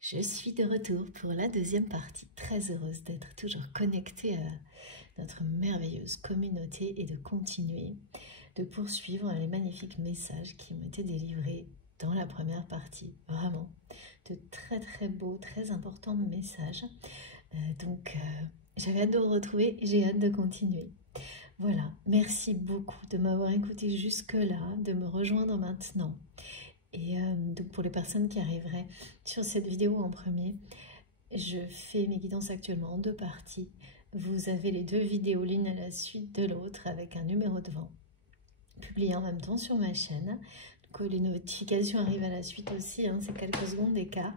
Je suis de retour pour la deuxième partie. Très heureuse d'être toujours connectée à notre merveilleuse communauté et de continuer de poursuivre les magnifiques messages qui ont été délivrés dans la première partie. Vraiment, de très très beaux, très importants messages. J'avais hâte de vous retrouver, j'ai hâte de continuer. Voilà, merci beaucoup de m'avoir écouté jusque-là, de me rejoindre maintenant. Et donc pour les personnes qui arriveraient sur cette vidéo en premier, je fais mes guidances actuellement en deux parties. Vous avez les deux vidéos l'une à la suite de l'autre avec un numéro de vent publié en même temps sur ma chaîne. Donc les notifications arrivent à la suite aussi, hein, c'est quelques secondes d'écart.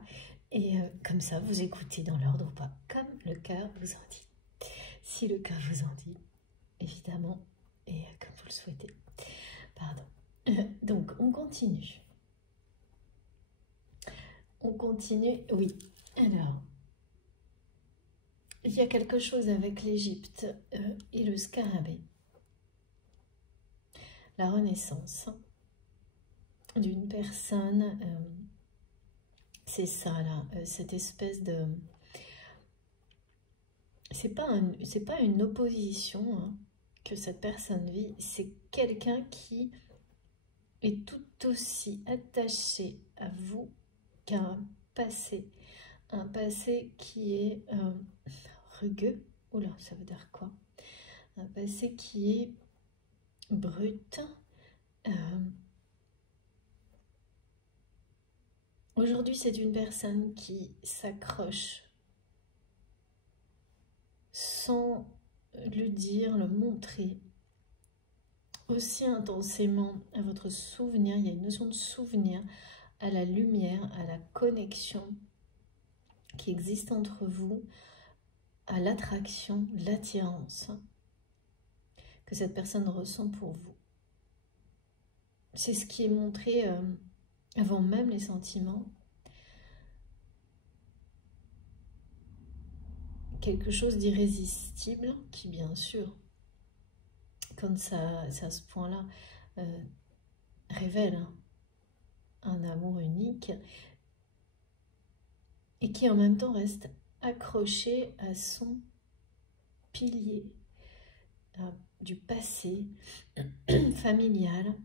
Et comme ça, vous écoutez dans l'ordre ou pas, comme le cœur vous en dit. Si le cœur vous en dit, évidemment, et comme vous le souhaitez. Pardon. Donc on continue. On continue, oui. Alors, il y a quelque chose avec l'Égypte et le scarabée. La renaissance d'une personne, c'est ça là, cette espèce de... C'est pas une opposition hein, que cette personne vit, c'est quelqu'un qui est tout aussi attaché à vous qu'un passé qui est rugueux. Oula, ça veut dire quoi? Un passé qui est brut. Aujourd'hui, c'est une personne qui s'accroche sans le dire, le montrer aussi intensément à votre souvenir. Il y a une notion de souvenir, à la lumière, à la connexion qui existe entre vous, à l'attraction, l'attirance que cette personne ressent pour vous. C'est ce qui est montré avant même les sentiments. Quelque chose d'irrésistible qui, bien sûr, quand ça à ce point-là, révèle un amour unique et qui en même temps reste accroché à son pilier du passé familial,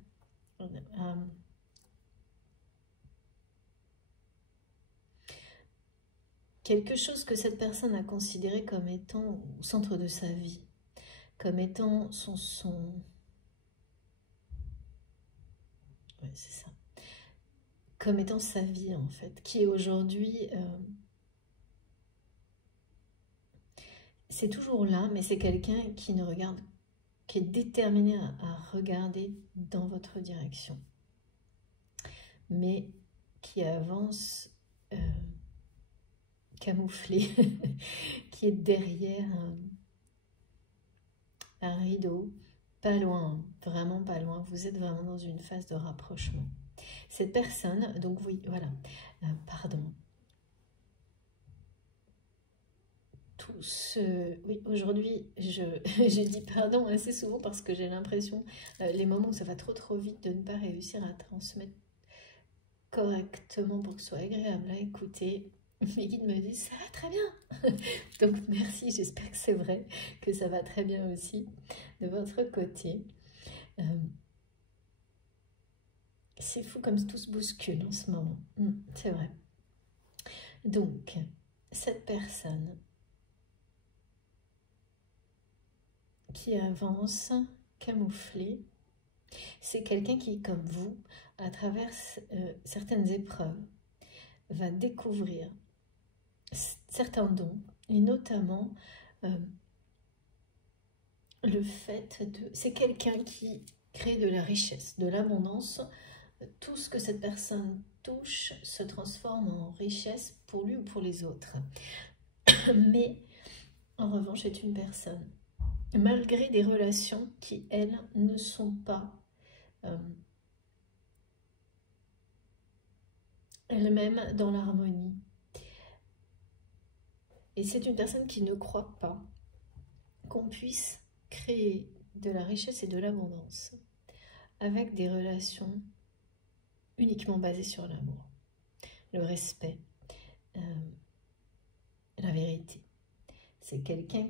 quelque chose que cette personne a considéré comme étant au centre de sa vie, comme étant ouais, c'est ça, comme étant sa vie en fait, qui aujourd'hui c'est toujours là, mais c'est quelqu'un qui ne regarde, qui est déterminé à regarder dans votre direction, mais qui avance camouflé, qui est derrière un rideau, pas loin, vraiment pas loin. Vous êtes vraiment dans une phase de rapprochement. Cette personne, donc oui, voilà, pardon. Oui, aujourd'hui, je dis pardon assez souvent parce que j'ai l'impression, les moments où ça va trop vite, de ne pas réussir à transmettre correctement pour que ce soit agréable à écouter. Mes guides me disent, ça va très bien. Donc merci, j'espère que c'est vrai, que ça va très bien aussi de votre côté. C'est fou comme tout se bouscule en ce moment, c'est vrai. Donc, cette personne qui avance camouflée, c'est quelqu'un qui, comme vous, à travers certaines épreuves, va découvrir certains dons, et notamment le fait de... C'est quelqu'un qui crée de la richesse, de l'abondance. Tout ce que cette personne touche se transforme en richesse pour lui ou pour les autres. Mais, en revanche, c'est une personne, malgré des relations qui, elles, ne sont pas elles-mêmes dans l'harmonie. Et c'est une personne qui ne croit pas qu'on puisse créer de la richesse et de l'abondance avec des relations uniquement basées sur l'amour, le respect, c'est quelqu'un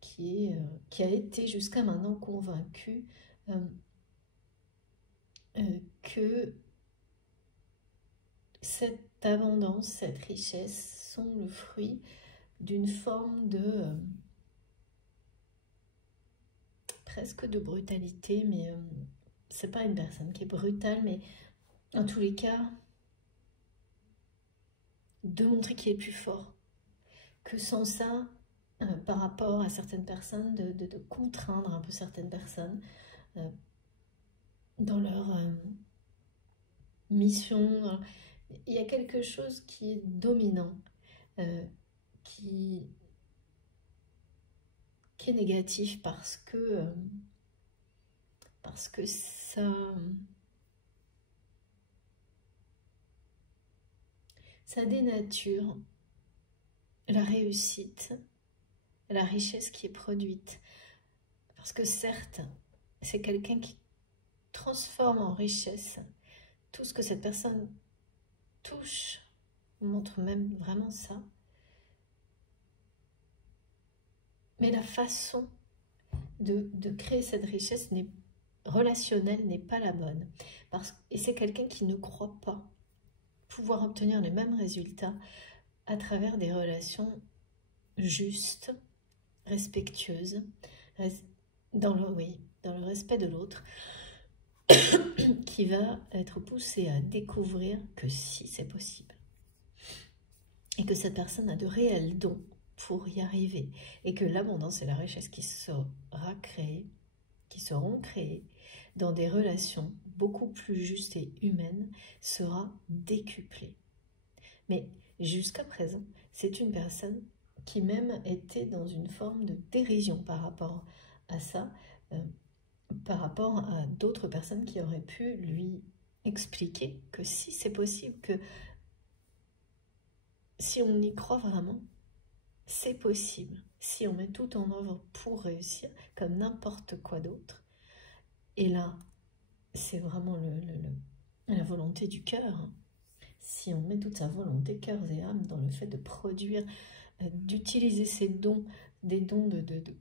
qui a été jusqu'à maintenant convaincu que cette abondance, cette richesse sont le fruit d'une forme de presque de brutalité, mais c'est pas une personne qui est brutale, mais en tous les cas, de montrer qu'il est plus fort. Que sans ça, par rapport à certaines personnes, de contraindre un peu certaines personnes dans leur mission. Il y a quelque chose qui est dominant, qui est négatif parce que ça dénature la réussite, la richesse qui est produite. Parce que certes, c'est quelqu'un qui transforme en richesse tout ce que cette personne touche, montre même vraiment ça. Mais la façon de créer cette richesse relationnelle n'est pas la bonne. Et c'est quelqu'un qui ne croit pas pouvoir obtenir les mêmes résultats à travers des relations justes, respectueuses, dans le respect de l'autre, qui va être poussé à découvrir que si c'est possible. Et que cette personne a de réels dons pour y arriver. Et que l'abondance et la richesse qui seront créées dans des relations beaucoup plus justes et humaines sera décuplée. Mais jusqu'à présent, c'est une personne qui même était dans une forme de dérision par rapport à ça, par rapport à d'autres personnes qui auraient pu lui expliquer que si c'est possible, que si on y croit vraiment, c'est possible. Si on met tout en œuvre pour réussir, comme n'importe quoi d'autre. Et là, c'est vraiment la volonté du cœur. Hein. Si on met toute sa volonté, cœur et âme, dans le fait de produire, d'utiliser ces dons, des dons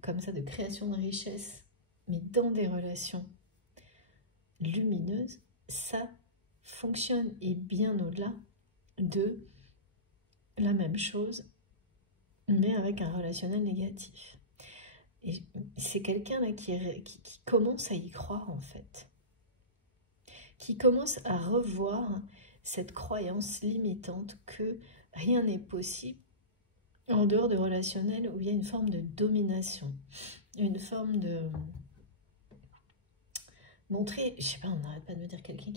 comme ça de création de richesse, mais dans des relations lumineuses, ça fonctionne et bien au-delà de la même chose, mais avec un relationnel négatif. Et c'est quelqu'un là qui commence à y croire en fait, qui commence à revoir cette croyance limitante que rien n'est possible en dehors de relationnel où il y a une forme de domination, une forme de montrer, je sais pas, on n'arrête pas de me dire quelqu'un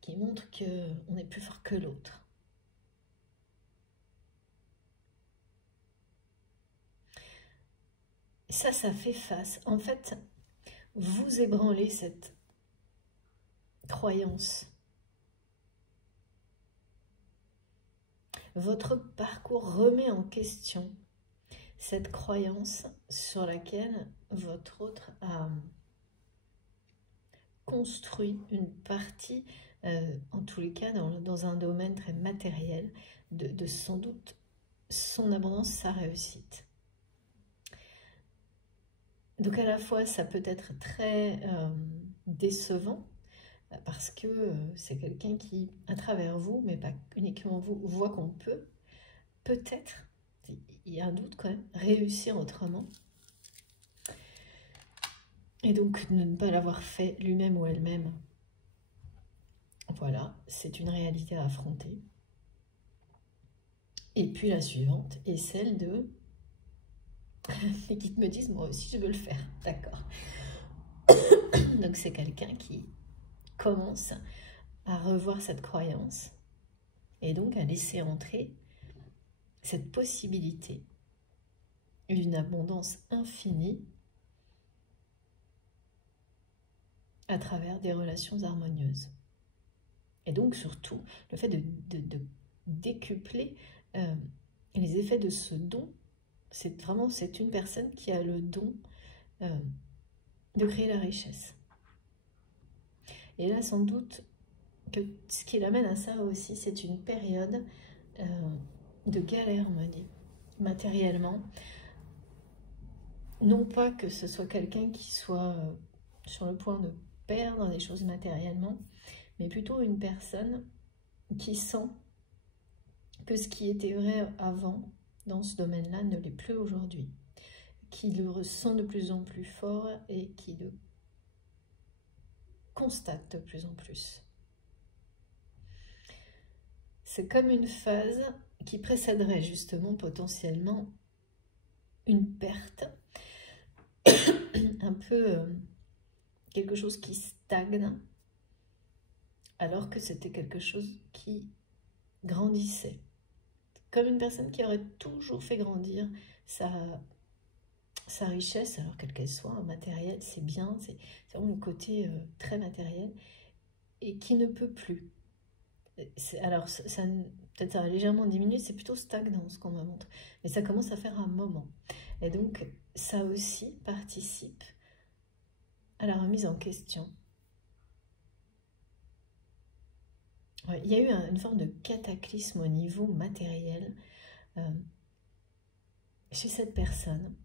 qui montre qu'on est plus fort que l'autre. Ça fait face. En fait, vous ébranlez cette croyance. Votre parcours remet en question cette croyance sur laquelle votre autre a construit une partie, en tous les cas dans un domaine très matériel, de sans doute son abondance, sa réussite. Donc à la fois ça peut être très décevant, parce que c'est quelqu'un qui, à travers vous, mais pas uniquement vous, voit qu'on peut-être, il y a un doute quand même, réussir autrement. Et donc ne pas l'avoir fait lui-même ou elle-même. Voilà, c'est une réalité à affronter. Et puis la suivante est celle de... Les guides me disent, moi aussi je veux le faire, d'accord. Donc c'est quelqu'un qui commence à revoir cette croyance et donc à laisser entrer cette possibilité d'une abondance infinie à travers des relations harmonieuses. Et donc surtout, le fait de décupler les effets de ce don, c'est une personne qui a le don de créer la richesse. Et là, sans doute, que ce qui l'amène à ça aussi, c'est une période de galère, on me dit, matériellement, non pas que ce soit quelqu'un qui soit sur le point de perdre des choses matériellement, mais plutôt une personne qui sent que ce qui était vrai avant dans ce domaine-là ne l'est plus aujourd'hui, qui le ressent de plus en plus fort et qui le constate de plus en plus. C'est comme une phase qui précéderait justement potentiellement une perte, un peu quelque chose qui stagne, alors que c'était quelque chose qui grandissait. Comme une personne qui aurait toujours fait grandir sa richesse, alors quelle qu'elle soit, matérielle, c'est bien, c'est vraiment le côté très matériel, et qui ne peut plus. Alors, peut-être ça a légèrement diminué, c'est plutôt stagnant ce qu'on me montre, mais ça commence à faire un moment. Et donc, ça aussi participe à la remise en question. Ouais, il y a eu une forme de cataclysme au niveau matériel chez cette personne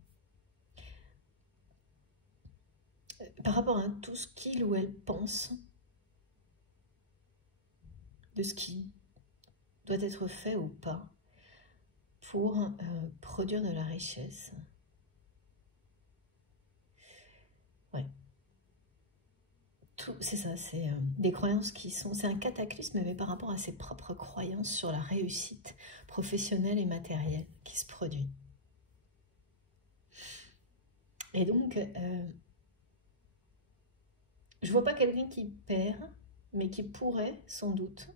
par rapport à tout ce qu'il ou elle pense de ce qui doit être fait ou pas pour produire de la richesse. Ouais. C'est ça, c'est des croyances qui sont... C'est un cataclysme, mais par rapport à ses propres croyances sur la réussite professionnelle et matérielle qui se produit. Et donc, je vois pas quelqu'un qui perd, mais qui pourrait, sans doute,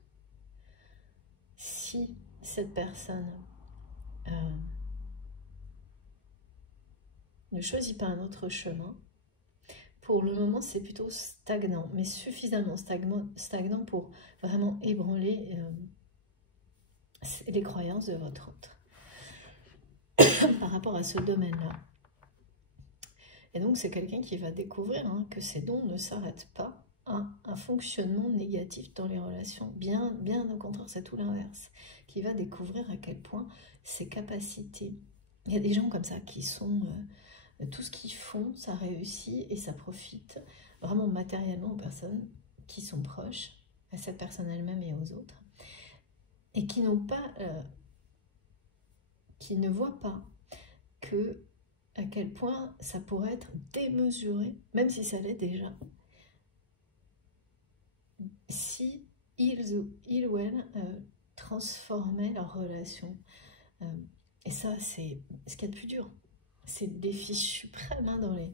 si cette personne ne choisit pas un autre chemin. Pour le moment, c'est plutôt stagnant, mais suffisamment stagnant pour vraiment ébranler les croyances de votre autre par rapport à ce domaine-là. Et donc, c'est quelqu'un qui va découvrir que ses dons ne s'arrêtent pas à un fonctionnement négatif dans les relations. Bien au contraire, c'est tout l'inverse. Qui va découvrir à quel point ses capacités... Il y a des gens comme ça qui sont... tout ce qu'ils font, ça réussit et ça profite vraiment matériellement aux personnes qui sont proches, à cette personne elle-même et aux autres, et qui n'ont pas... qui ne voient pas que à quel point ça pourrait être démesuré, même si ça l'est déjà, si ils ou elles transformaient leur relation. Et ça, c'est ce qu'il y a de plus dur. C'est le défi suprême dans les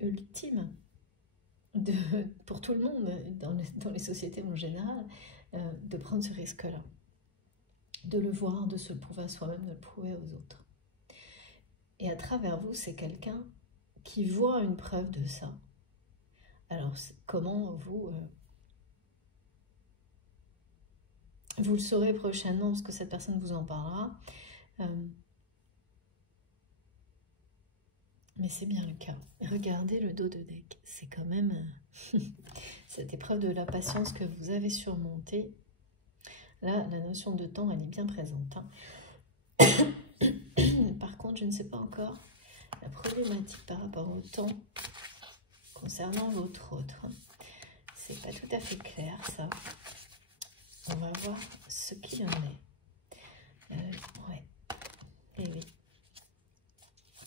ultimes pour tout le monde, dans les sociétés en général, de prendre ce risque-là, de le voir, de se le prouver à soi-même, de le prouver aux autres. Et à travers vous, c'est quelqu'un qui voit une preuve de ça. Alors, comment vous le saurez prochainement, parce que cette personne vous en parlera. Mais c'est bien le cas. Regardez le dos de deck. C'est quand même cette épreuve de la patience que vous avez surmontée. Là, la notion de temps, elle est bien présente. Par contre, je ne sais pas encore la problématique par rapport au temps concernant votre autre. C'est pas tout à fait clair, ça. On va voir ce qu'il en est. Ouais. Et oui.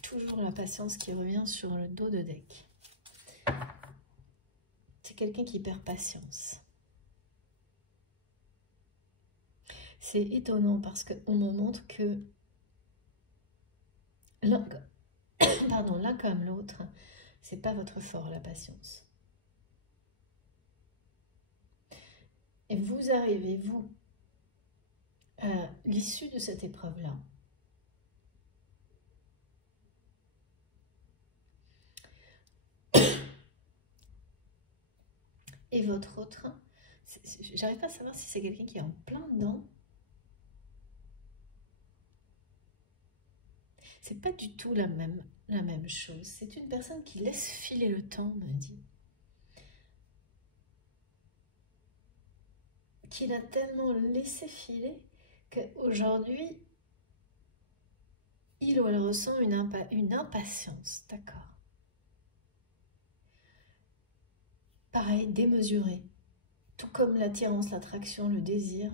Toujours la patience qui revient sur le dos de deck. C'est quelqu'un qui perd patience. C'est étonnant parce qu'on me montre que l'un comme l'autre, c'est pas votre fort, la patience. Et vous arrivez, vous, à l'issue de cette épreuve-là, et votre autre, j'arrive pas à savoir si c'est quelqu'un qui est en plein dedans. C'est pas du tout la même chose. C'est une personne qui laisse filer le temps, me dit. Qu'il a tellement laissé filer qu'aujourd'hui, il ou elle ressent une impatience, d'accord. Pareil, démesuré. Tout comme l'attirance, l'attraction, le désir,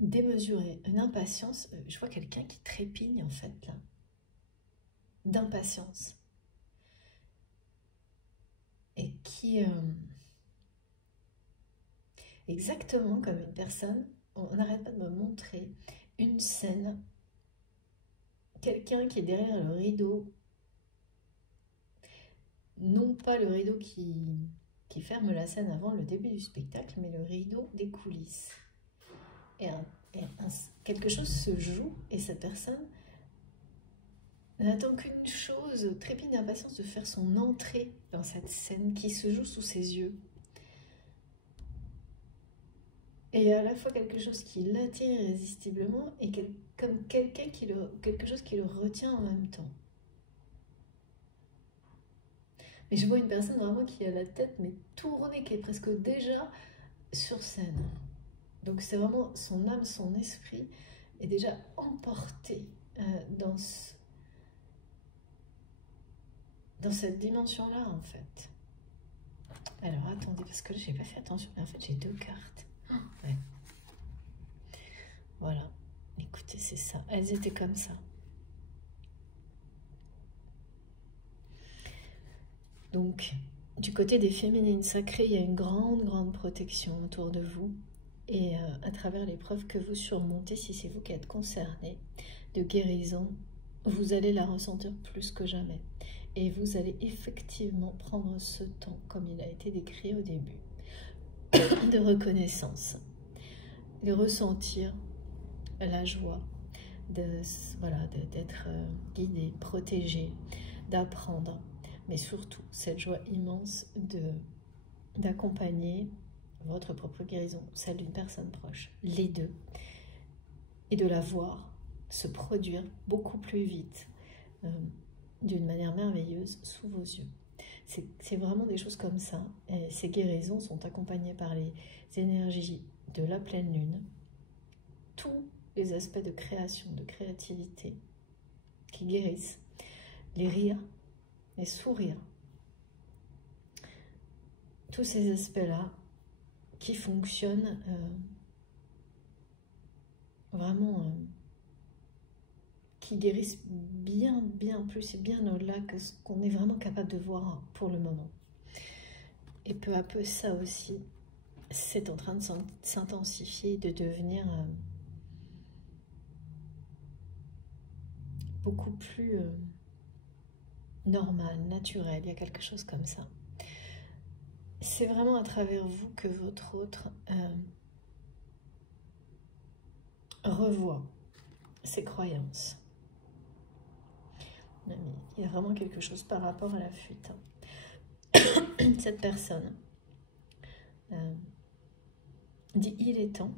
démesuré. Une impatience, je vois quelqu'un qui trépigne en fait là, d'impatience. Et qui, exactement comme une personne, on n'arrête pas de me montrer une scène, quelqu'un qui est derrière le rideau, non pas le rideau qui ferme la scène avant le début du spectacle, mais le rideau des coulisses. Et, quelque chose se joue et cette personne n'attend qu'une chose, trépigne d'impatience de faire son entrée dans cette scène qui se joue sous ses yeux. Et à la fois quelque chose qui l'attire irrésistiblement et comme quelque chose qui le retient en même temps. Mais je vois une personne vraiment qui a la tête mais tournée, qui est presque déjà sur scène. Donc c'est vraiment son âme, son esprit est déjà emporté dans cette dimension-là en fait. Alors attendez, parce que là j'ai pas fait attention, mais en fait j'ai 2 cartes. Ouais. Voilà, écoutez, c'est ça, elles étaient comme ça. Donc, du côté des féminines sacrées, il y a une grande protection autour de vous. Et à travers l'épreuve que vous surmontez, si c'est vous qui êtes concerné, de guérison, vous allez la ressentir plus que jamais. Et vous allez effectivement prendre ce temps, comme il a été décrit au début, de reconnaissance, de ressentir la joie, d'être guidé, protégé, d'apprendre, mais surtout cette joie immense d'accompagner votre propre guérison, celle d'une personne proche, les deux, et de la voir se produire beaucoup plus vite, d'une manière merveilleuse sous vos yeux. C'est vraiment des choses comme ça. Et ces guérisons sont accompagnées par les énergies de la pleine lune, tous les aspects de création, de créativité qui guérissent, les rires, les sourires, tous ces aspects-là qui fonctionnent vraiment, qui guérissent bien plus et bien au-delà que ce qu'on est vraiment capable de voir pour le moment. Et peu à peu, ça aussi, c'est en train de s'intensifier, de devenir beaucoup plus normal, naturel. Il y a quelque chose comme ça. C'est vraiment à travers vous que votre autre revoit ses croyances. Il y a vraiment quelque chose par rapport à la fuite. Cette personne dit il est temps.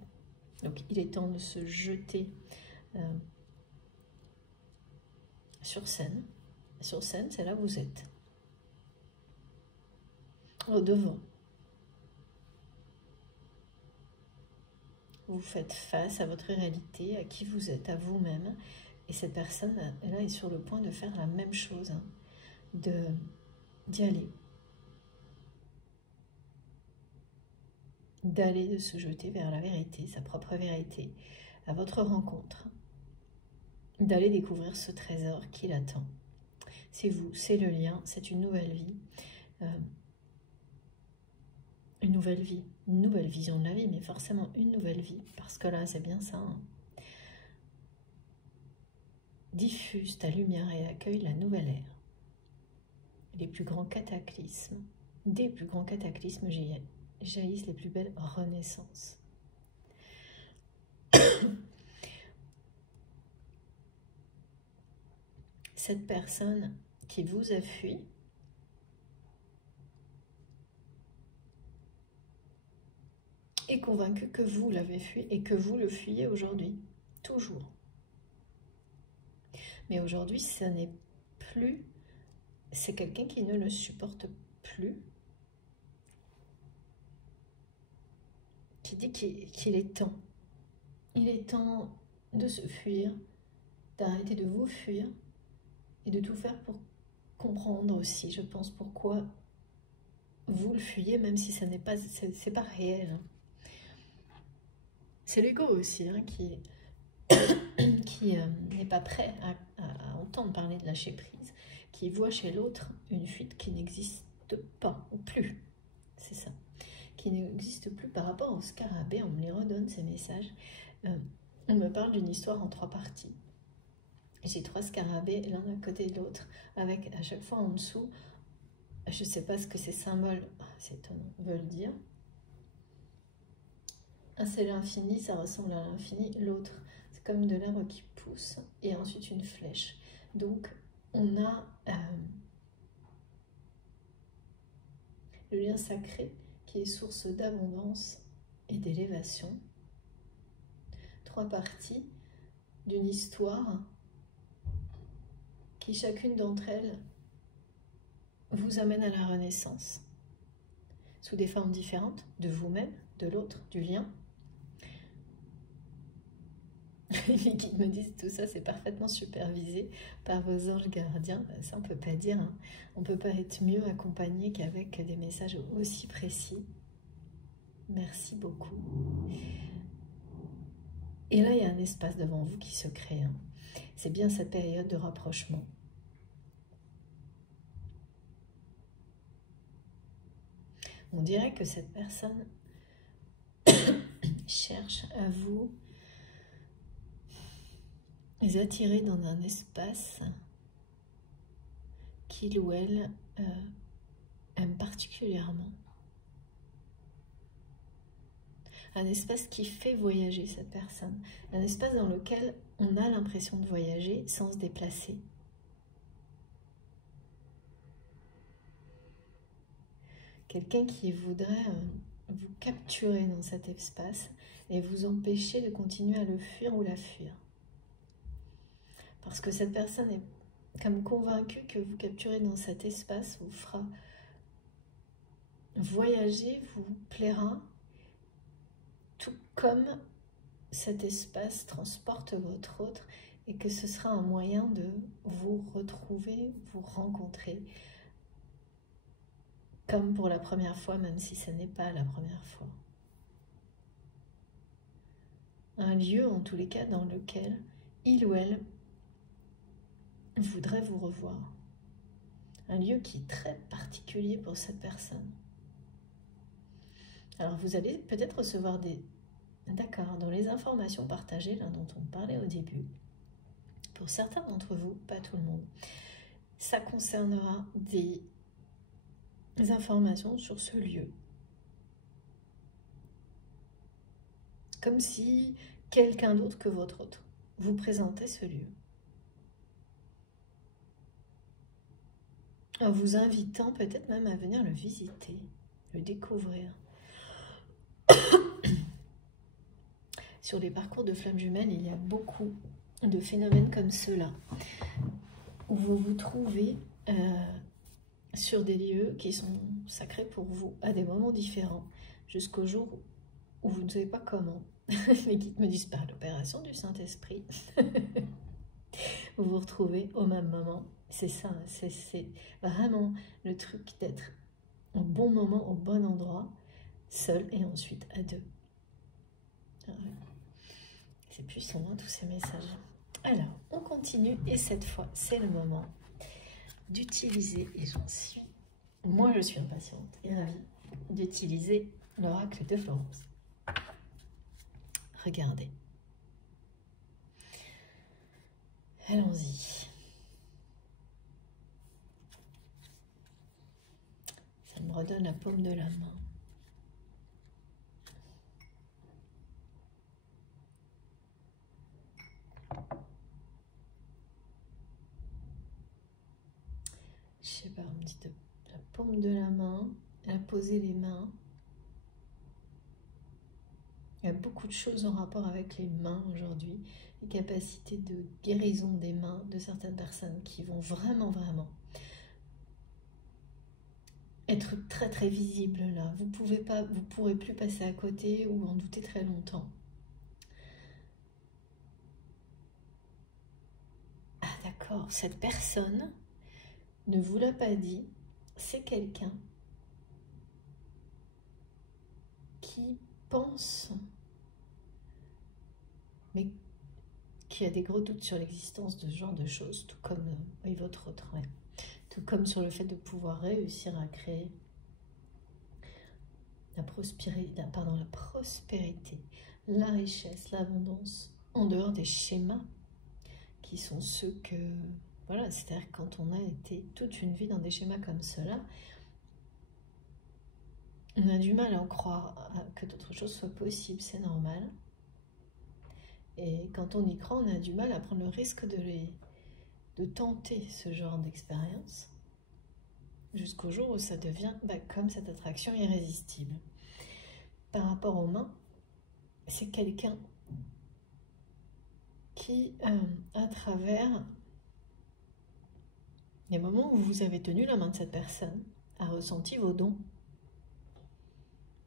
Donc il est temps de se jeter sur scène. Sur scène, c'est là où vous êtes. Au devant. Vous faites face à votre réalité, à qui vous êtes, à vous-même. Et cette personne, là, est sur le point de faire la même chose, hein, d'y aller. D'aller, de se jeter vers la vérité, sa propre vérité, à votre rencontre. D'aller découvrir ce trésor qui l'attend. C'est vous, c'est le lien, c'est une nouvelle vie. Une nouvelle vie, une nouvelle vision de la vie, mais forcément une nouvelle vie, parce que là, c'est bien ça. Hein. Diffuse ta lumière et accueille la nouvelle ère. Les plus grands cataclysmes, des plus grands cataclysmes jaillissent les plus belles renaissances. Cette personne qui vous a fui, est convaincue que vous l'avez fui et que vous le fuyez aujourd'hui, toujours. Mais aujourd'hui, ce n'est plus, c'est quelqu'un qui ne le supporte plus, qui dit qu'il est temps. Il est temps de se fuir, d'arrêter de vous fuir et de tout faire pour comprendre aussi, je pense, pourquoi vous le fuyez, même si ça n'est pas, c'est pas réel. C'est l'ego aussi hein, qui n'est pas prêt à entendre parler de lâcher prise, qui voit chez l'autre une fuite qui n'existe pas, ou plus, c'est ça, qui n'existe plus par rapport au scarabée. On me les redonne ces messages. On me parle d'une histoire en 3 parties. J'ai 3 scarabées, l'un à côté de l'autre, avec à chaque fois en dessous, je ne sais pas ce que ces symboles, c'est étonnant, veulent dire. Un c'est l'infini, ça ressemble à l'infini, l'autre c'est comme de l'arbre qui pousse, et ensuite une flèche. Donc on a le lien sacré qui est source d'abondance et d'élévation. 3 parties d'une histoire qui chacune d'entre elles vous amène à la renaissance sous des formes différentes de vous-même, de l'autre, du lien. Les guides me disent tout ça, c'est parfaitement supervisé par vos anges gardiens. Ça, on ne peut pas dire. Hein. On ne peut pas être mieux accompagné qu'avec des messages aussi précis. Merci beaucoup. Et là, il y a un espace devant vous qui se crée. Hein. C'est bien cette période de rapprochement. On dirait que cette personne cherche à vous attirer dans un espace qu'il ou elle aime particulièrement. Un espace qui fait voyager cette personne. Un espace dans lequel on a l'impression de voyager sans se déplacer. Quelqu'un qui voudrait vous capturer dans cet espace et vous empêcher de continuer à le fuir ou la fuir. Parce que cette personne est comme convaincue que vous capturez dans cet espace, vous fera voyager, vous plaira, tout comme cet espace transporte votre autre et que ce sera un moyen de vous retrouver, vous rencontrer, comme pour la première fois, même si ce n'est pas la première fois. Un lieu, en tous les cas, dans lequel il ou elle voudrait vous revoir. Un lieu qui est très particulier pour cette personne. Alors, vous allez peut-être recevoir des... D'accord, dans les informations partagées, là, dont on parlait au début, pour certains d'entre vous, pas tout le monde, ça concernera des informations sur ce lieu. Comme si quelqu'un d'autre que votre autre vous présentait ce lieu. En vous invitant peut-être même à venir le visiter, le découvrir. Sur les parcours de flammes jumelles, il y a beaucoup de phénomènes comme ceux-là, où vous vous trouvez sur des lieux qui sont sacrés pour vous, à des moments différents, jusqu'au jour où vous ne savez pas comment. Les guides me disent par l'opération du Saint-Esprit. Vous vous retrouvez au même moment. C'est ça, c'est vraiment le truc d'être au bon moment, au bon endroit, seul et ensuite à deux. C'est puissant, hein, tous ces messages. Alors, on continue et cette fois, c'est le moment d'utiliser, et j'en suis, moi je suis impatiente et ravie d'utiliser l'oracle de Florence. Regardez. Allons-y. Ça me redonne la paume de la main. Je sais pas, on me dit de la paume de la main, à poser les mains. Il y a beaucoup de choses en rapport avec les mains aujourd'hui, les capacités de guérison des mains de certaines personnes qui vont vraiment être très très visibles là. Vous pourrez plus passer à côté ou en douter très longtemps. d'accord, cette personne ne vous l'a pas dit, c'est quelqu'un qui pense, mais qui a des gros doutes sur l'existence de ce genre de choses, tout comme oui, votre autre, ouais. Tout comme sur le fait de pouvoir réussir à créer la prospérité, la richesse, l'abondance, en dehors des schémas qui sont ceux que, voilà, c'est-à-dire quand on a été toute une vie dans des schémas comme cela, on a du mal à en croire que d'autres choses soient possibles, c'est normal. Et quand on y croit, on a du mal à prendre le risque de tenter ce genre d'expérience, jusqu'au jour où ça devient comme cette attraction irrésistible. Par rapport aux mains, c'est quelqu'un qui, à travers les moments où vous avez tenu la main de cette personne, a ressenti vos dons.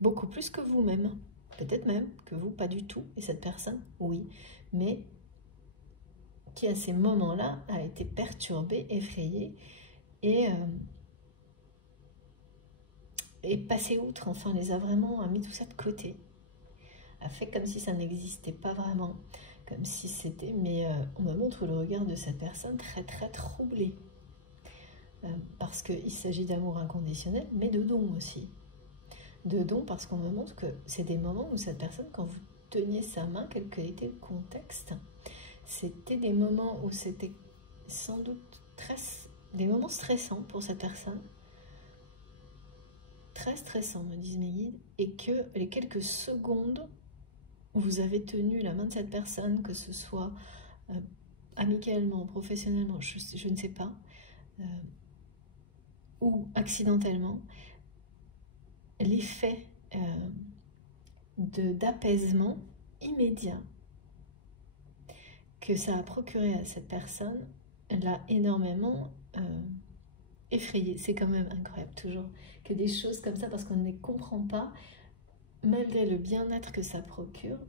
Beaucoup plus que vous-même. Peut-être même que vous, pas du tout. Et cette personne, oui. Mais qui, à ces moments-là, a été perturbée, effrayée et passé outre. Enfin, les a vraiment mis tout ça de côté. A fait comme si ça n'existait pas vraiment. Comme si c'était... Mais on me montre le regard de cette personne très, très troublé. Parce qu'il s'agit d'amour inconditionnel, mais de don aussi. De don parce qu'on me montre que c'est des moments où cette personne, quand vous teniez sa main, quel que était le contexte, c'était des moments où c'était sans doute des moments stressants pour cette personne. Très stressants, me disent mes guides, et que les quelques secondes où vous avez tenu la main de cette personne, que ce soit amicalement, professionnellement, je ne sais pas, ou accidentellement, l'effet d'apaisement immédiat que ça a procuré à cette personne l'a énormément effrayée. C'est quand même incroyable toujours que des choses comme ça, parce qu'on ne les comprend pas, malgré le bien-être que ça procure,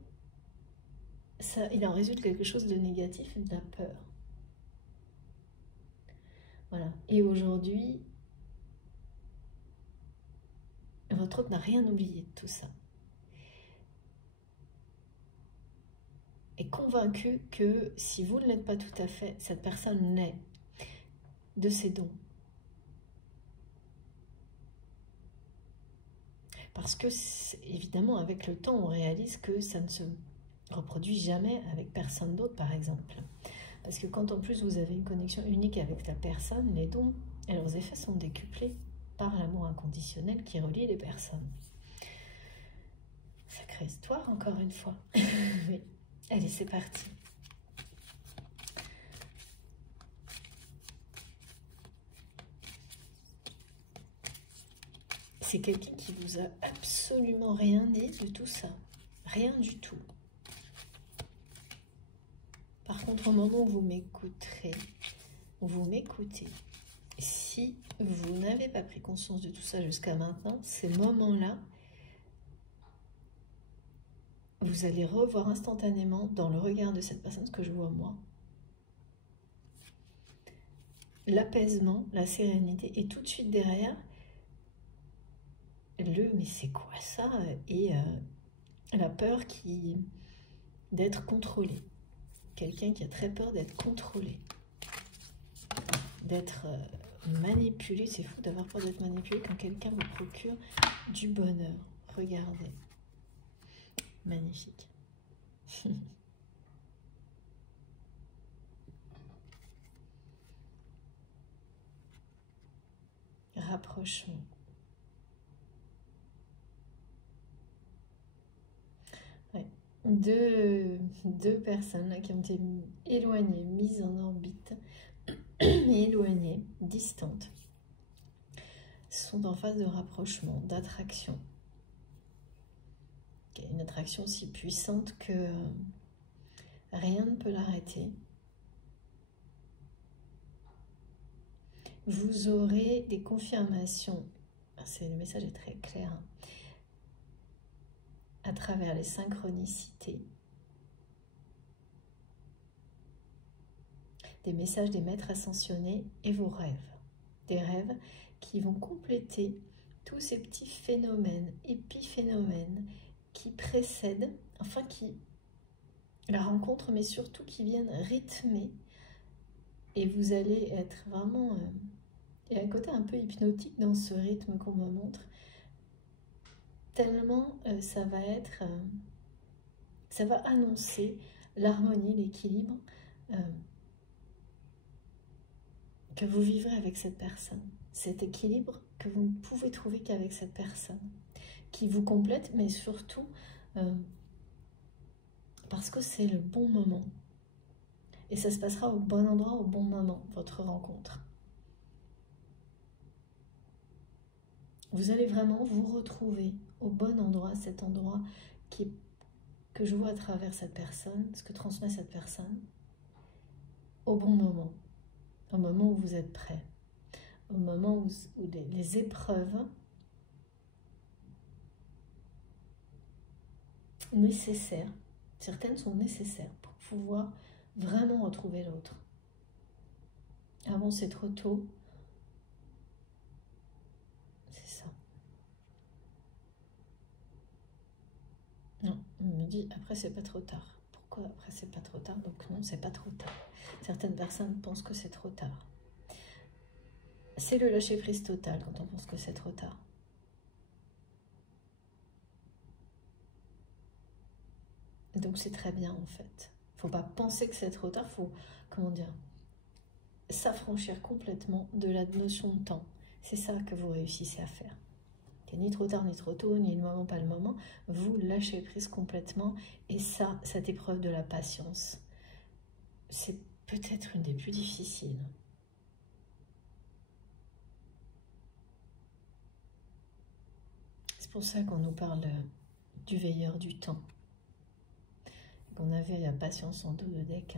il en résulte quelque chose de négatif, de la peur. Voilà. Et aujourd'hui, votre hôte n'a rien oublié de tout ça. Est convaincu que si vous ne l'êtes pas tout à fait, cette personne l'est de ses dons. Parce que, évidemment, avec le temps, on réalise que ça ne se reproduit jamais avec personne d'autre, par exemple. Parce que quand en plus vous avez une connexion unique avec la personne, les dons et leurs effets sont décuplés par l'amour inconditionnel qui relie les personnes. Sacrée histoire, encore une fois. Oui. Allez, c'est parti. C'est quelqu'un qui vous a absolument rien dit de tout ça. Rien du tout. Par contre, au moment où vous m'écouterez, où vous m'écoutez, si vous n'avez pas pris conscience de tout ça jusqu'à maintenant, ces moments-là, vous allez revoir instantanément dans le regard de cette personne ce que je vois moi. L'apaisement, la sérénité, et tout de suite derrière, mais c'est quoi ça? Et la peur d'être contrôlé. Quelqu'un qui a très peur d'être contrôlé, d'être manipulé. C'est fou d'avoir peur d'être manipulé quand quelqu'un vous procure du bonheur. Regardez. Magnifique. Rapprochement. Ouais. Deux personnes là, qui ont été éloignées, mises en orbite, éloignées, distantes, sont en phase de rapprochement, d'attraction. Une attraction si puissante que rien ne peut l'arrêter. Vous aurez des confirmations, le message est très clair, hein, à travers les synchronicités, des messages des maîtres ascensionnés et vos rêves. Des rêves qui vont compléter tous ces petits phénomènes, épiphénomènes qui précèdent, enfin qui la rencontre, mais surtout qui viennent rythmer. Et vous allez être vraiment... et à côté un peu hypnotique dans ce rythme qu'on me montre. Tellement ça va être... ça va annoncer l'harmonie, l'équilibre que vous vivrez avec cette personne. Cet équilibre que vous ne pouvez trouver qu'avec cette personne. Qui vous complète, mais surtout parce que c'est le bon moment. Et ça se passera au bon endroit, au bon moment, votre rencontre. Vous allez vraiment vous retrouver au bon endroit, cet endroit que je vois à travers cette personne, ce que transmet cette personne, au bon moment, au moment où vous êtes prêt, au moment où les épreuves nécessaires, certaines sont nécessaires pour pouvoir vraiment retrouver l'autre. Avant c'est trop tôt, c'est ça. Non, on me dit après c'est pas trop tard. Pourquoi après c'est pas trop tard? Donc non, c'est pas trop tard. Certaines personnes pensent que c'est trop tard. C'est le lâcher prise total quand on pense que c'est trop tard. Donc c'est très bien en fait. Faut pas penser que c'est trop tard, faut, comment dire, s'affranchir complètement de la notion de temps. C'est ça que vous réussissez à faire. Ni trop tard, ni trop tôt, ni le moment, pas le moment. Vous lâchez prise complètement. Et ça, cette épreuve de la patience, c'est peut-être une des plus difficiles. C'est pour ça qu'on nous parle du veilleur du temps. Qu'on avait la patience en dos de deck.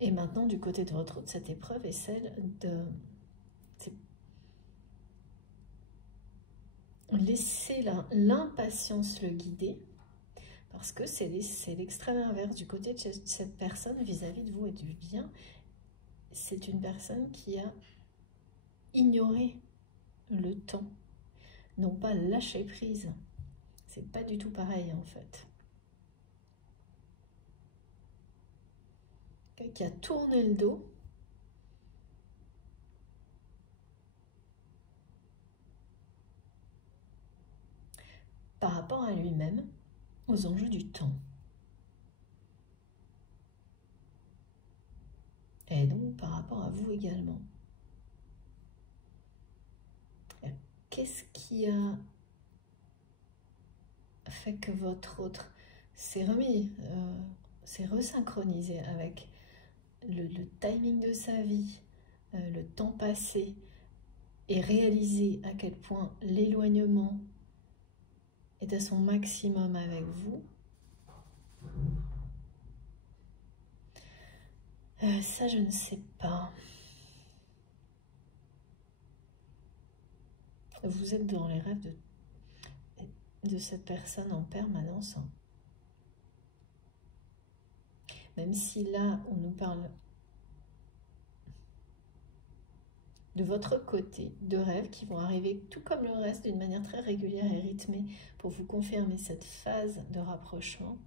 Et maintenant, du côté de votre autre, cette épreuve est celle de... laisser l'impatience le guider, parce que c'est l'extrême inverse du côté de cette personne vis-à-vis de vous et du bien. C'est une personne qui a ignoré le temps, non pas lâcher prise. C'est pas du tout pareil en fait. Qui a tourné le dos par rapport à lui-même, aux enjeux du temps. Et donc par rapport à vous également. Qu'est-ce qui a fait que votre autre s'est remis, s'est resynchronisé avec le timing de sa vie, le temps passé, et réaliser à quel point l'éloignement est à son maximum avec vous, ça je ne sais pas. Vous êtes dans les rêves de cette personne en permanence. Même si là on nous parle de votre côté, de rêves qui vont arriver tout comme le reste d'une manière très régulière et rythmée pour vous confirmer cette phase de rapprochement.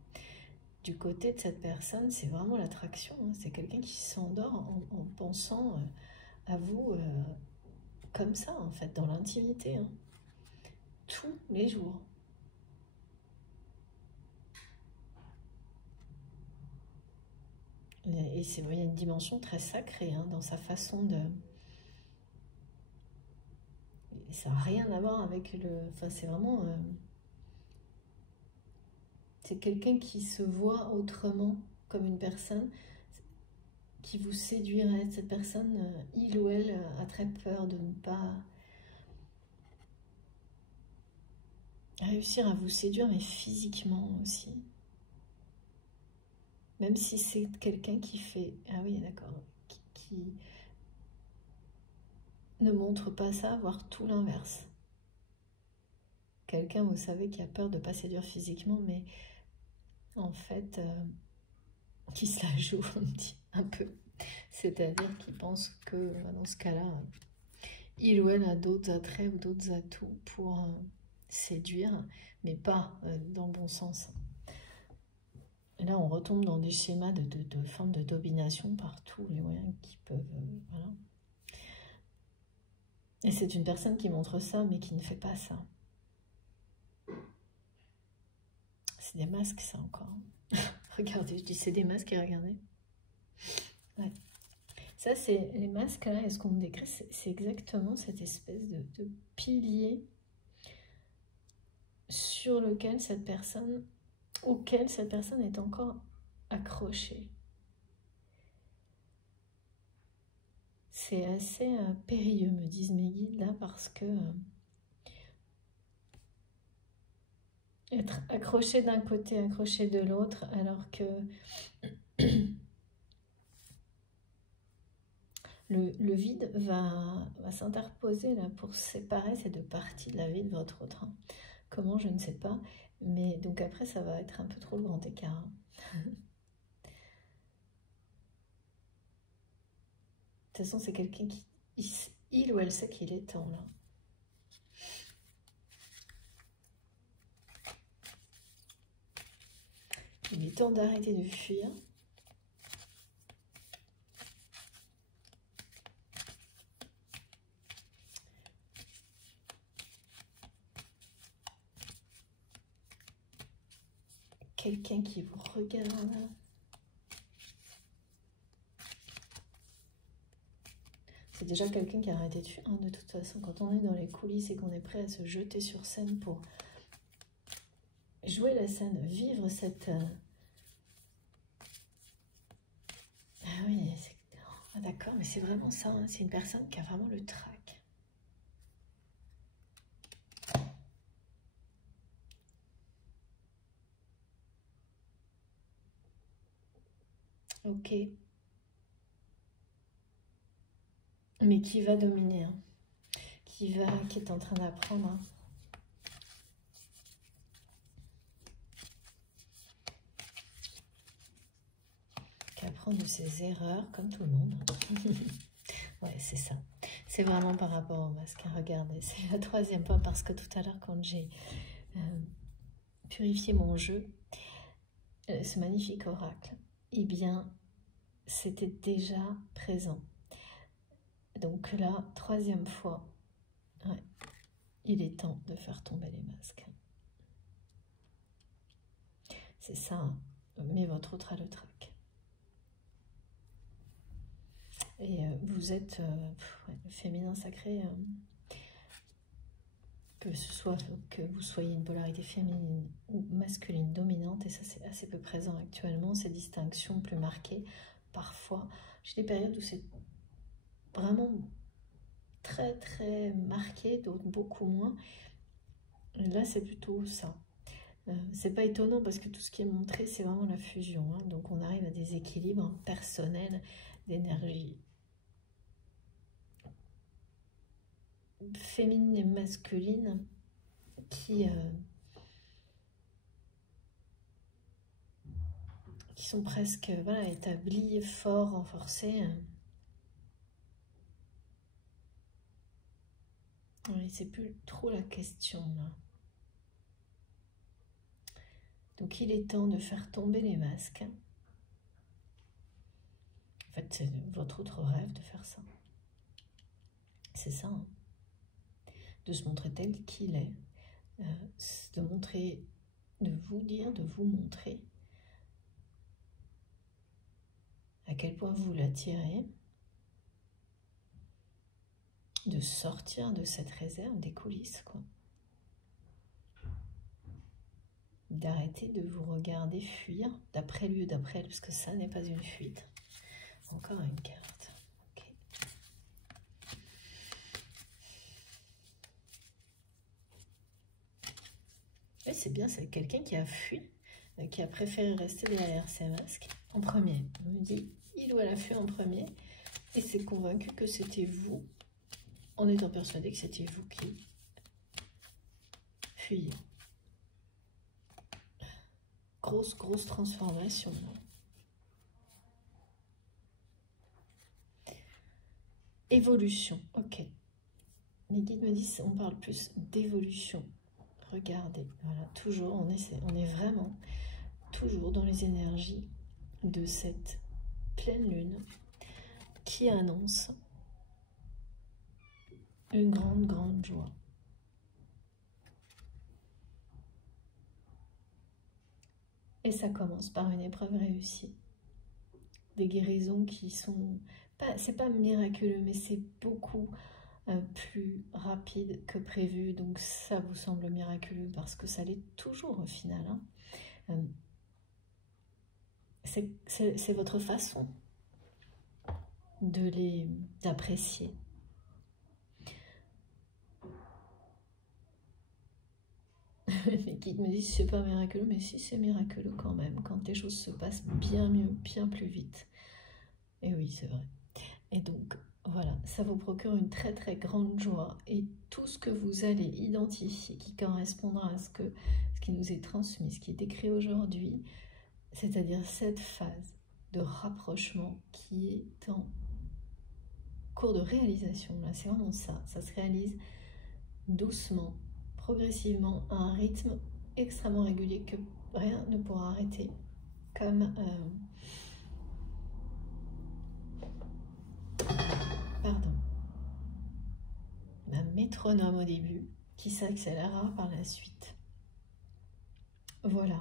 Du côté de cette personne, c'est vraiment l'attraction, hein. C'est quelqu'un qui s'endort en pensant à vous comme ça, en fait, dans l'intimité, hein. Tous les jours. Et il y a une dimension très sacrée hein, dans sa façon de... Ça n'a rien à voir avec le... Enfin, c'est vraiment... c'est quelqu'un qui se voit autrement, comme une personne qui vous séduirait. Cette personne, il ou elle, a très peur de ne pas réussir à vous séduire, mais physiquement aussi. Même si c'est quelqu'un qui fait... Ah oui, d'accord. Qui ne montre pas ça, voire tout l'inverse. Quelqu'un, vous savez, qui a peur de ne pas séduire physiquement, mais en fait, qui se la joue un peu. C'est-à-dire qu'il pense que dans ce cas-là, il ou elle a d'autres attraits ou d'autres atouts pour séduire, mais pas dans le bon sens. Et là, on retombe dans des schémas de forme de domination par tous les moyens qui peuvent... voilà. Et c'est une personne qui montre ça, mais qui ne fait pas ça. C'est des masques, ça, encore. Regardez, je dis c'est des masques, et regardez. Ouais. Ça, c'est les masques, là, et ce qu'on me décrit, c'est exactement cette espèce de pilier sur lequel cette personne, auquel cette personne est encore accrochée. C'est assez périlleux, me disent mes guides, là, parce que être accroché d'un côté, accroché de l'autre, alors que le vide va s'interposer là pour séparer ces deux parties de la vie de votre autre. Comment, je ne sais pas. Mais donc après, ça va être un peu trop le grand écart. De toute façon, c'est quelqu'un qui... Il ou elle sait qu'il est temps, là. Il est temps d'arrêter de fuir. Quelqu'un qui vous regarde. C'est déjà quelqu'un qui a arrêté de fuir. Hein, de toute façon, quand on est dans les coulisses et qu'on est prêt à se jeter sur scène pour jouer la scène, vivre cette... Ah oui, ah, d'accord, mais c'est vraiment ça. Hein, c'est une personne qui a vraiment le trac. Ok. Mais qui va dominer, hein. Qui est en train d'apprendre. Hein. Qui apprend de ses erreurs, comme tout le monde. Ouais, c'est ça. C'est vraiment par rapport au masque. Hein. Regardez, c'est la troisième fois, parce que tout à l'heure, quand j'ai purifié mon jeu, ce magnifique oracle, eh bien, c'était déjà présent. Donc là, troisième fois, ouais, il est temps de faire tomber les masques. C'est ça, hein. Mais votre autre a le trac. Et vous êtes le féminin sacré, que ce soit que vous soyez une polarité féminine ou masculine dominante, et ça c'est assez peu présent actuellement, ces distinctions plus marquées. Parfois, j'ai des périodes où c'est vraiment très très marqué, d'autres beaucoup moins. Et là c'est plutôt ça. C'est pas étonnant parce que tout ce qui est montré c'est vraiment la fusion. Hein. Donc on arrive à des équilibres personnels d'énergie féminine et masculine qui sont presque voilà, établis, forts, renforcés. Oui, c'est plus trop la question là. Donc il est temps de faire tomber les masques. En fait, c'est votre autre rêve de faire ça. C'est ça. Hein. De se montrer tel qu'il est. De montrer, de vous dire, de vous montrer à quel point vous l'attirez. De sortir de cette réserve des coulisses, quoi. D'arrêter de vous regarder fuir d'après lui, d'après elle, parce que ça n'est pas une fuite. Encore une carte. Okay. Et c'est bien, c'est quelqu'un qui a fui, qui a préféré rester derrière ses masques en premier. On me dit, il ou elle a fui en premier et s'est convaincu que c'était vous, en étant persuadé que c'était vous qui fuyiez. Grosse transformation. Évolution, ok. Mes guides me disent, on parle plus d'évolution. Regardez, voilà, toujours, on est vraiment toujours dans les énergies de cette pleine lune qui annonce une grande joie. Et ça commence par une épreuve réussie. Des guérisons qui sont, c'est pas miraculeux, mais c'est beaucoup plus rapide que prévu. Donc ça vous semble miraculeux parce que ça l'est toujours au final. Hein. C'est votre façon d'apprécier. Les guides me disent c'est pas miraculeux, mais si c'est miraculeux quand même, quand les choses se passent bien mieux, bien plus vite. Et oui, c'est vrai. Et donc, voilà, ça vous procure une très grande joie. Et tout ce que vous allez identifier qui correspondra à ce qui nous est transmis, ce qui est décrit aujourd'hui, c'est-à-dire cette phase de rapprochement qui est en cours de réalisation. Là, c'est vraiment ça. Ça se réalise doucement, progressivement, à un rythme extrêmement régulier que rien ne pourra arrêter. Comme un métronome au début qui s'accélérera par la suite. Voilà.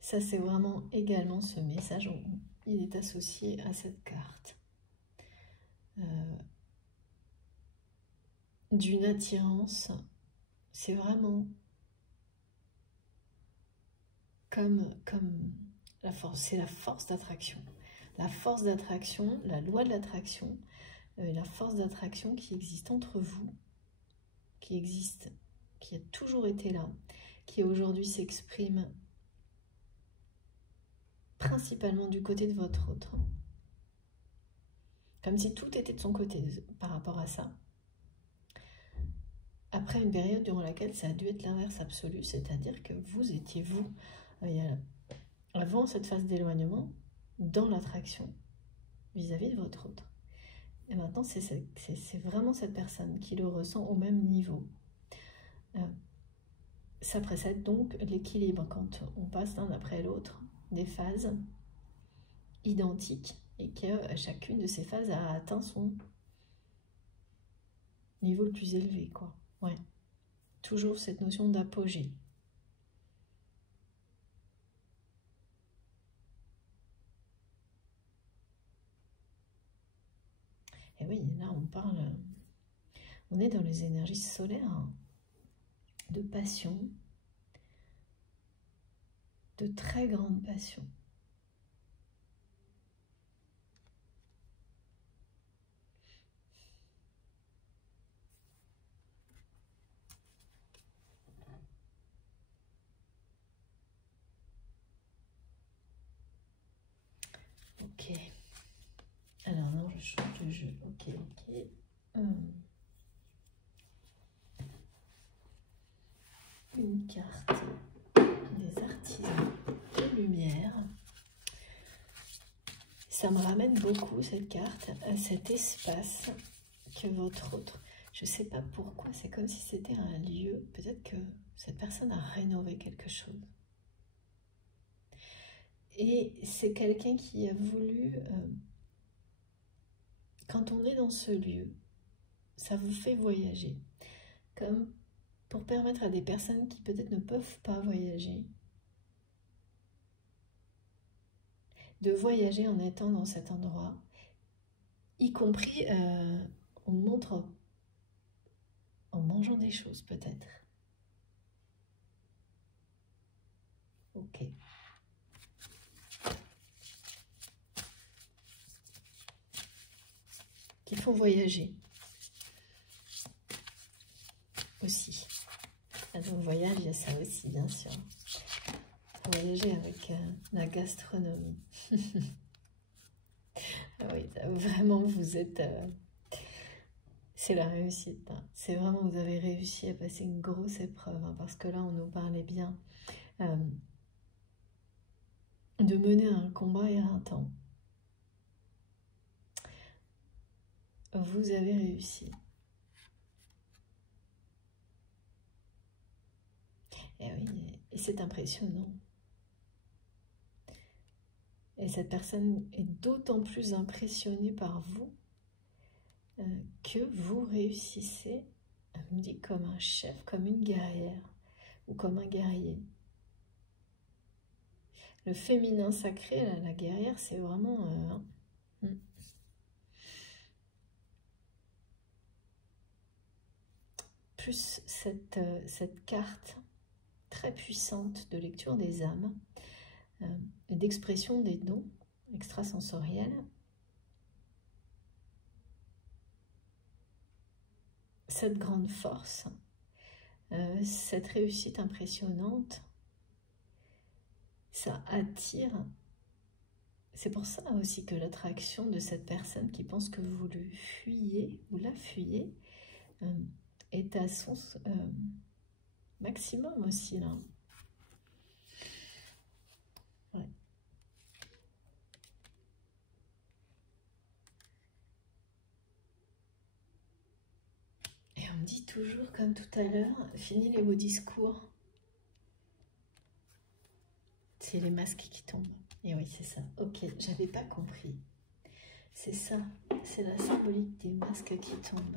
Ça, c'est vraiment également ce message. Il est associé à cette carte. D'une attirance, c'est vraiment comme la force, c'est la force d'attraction. La force d'attraction, la loi de l'attraction, la force d'attraction qui existe entre vous, qui existe, qui a toujours été là, qui aujourd'hui s'exprime principalement du côté de votre autre. Comme si tout était de son côté par rapport à ça. Après une période durant laquelle ça a dû être l'inverse absolu, c'est-à-dire que vous étiez vous, avant cette phase d'éloignement, dans l'attraction vis-à-vis de votre autre. Et maintenant, c'est vraiment cette personne qui le ressent au même niveau. Ça précède donc l'équilibre quand on passe l'un après l'autre des phases identiques et que chacune de ces phases a atteint son niveau le plus élevé, quoi. Ouais. Toujours cette notion d'apogée. Et oui, là on est dans les énergies solaires, hein, de passion, de très grande passion. Ok. Alors non, je change de jeu. Ok. Une carte des artisans de lumière. Ça me ramène beaucoup cette carte à cet espace que votre autre. Je ne sais pas pourquoi, c'est comme si c'était un lieu. Peut-être que cette personne a rénové quelque chose. Et c'est quelqu'un qui a voulu, quand on est dans ce lieu, ça vous fait voyager. Comme pour permettre à des personnes qui peut-être ne peuvent pas voyager, de voyager en étant dans cet endroit, y compris on montre en mangeant des choses peut-être. Ok. Qui font voyager aussi. Dans le voyage, il y a ça aussi, bien sûr. Voyager avec la gastronomie. Ah oui, vraiment, vous êtes... c'est la réussite. Hein. C'est vraiment, vous avez réussi à passer une grosse épreuve. Hein, parce que là, on nous parlait bien de mener un combat éreintant. vous avez réussi. Et oui, et c'est impressionnant. Et cette personne est d'autant plus impressionnée par vous que vous réussissez, elle me dit, comme un chef, comme une guerrière ou comme un guerrier. Le féminin sacré, la guerrière, c'est vraiment... plus cette carte très puissante de lecture des âmes, d'expression des dons extrasensoriels, cette grande force, cette réussite impressionnante, ça attire. C'est pour ça aussi que l'attraction de cette personne qui pense que vous le fuyez, vous la fuyez, est à son maximum aussi là. Ouais. Et on me dit toujours, comme tout à l'heure, fini les beaux discours. C'est les masques qui tombent. Et oui, c'est ça. Ok, j'avais pas compris. C'est ça, c'est la symbolique des masques qui tombent.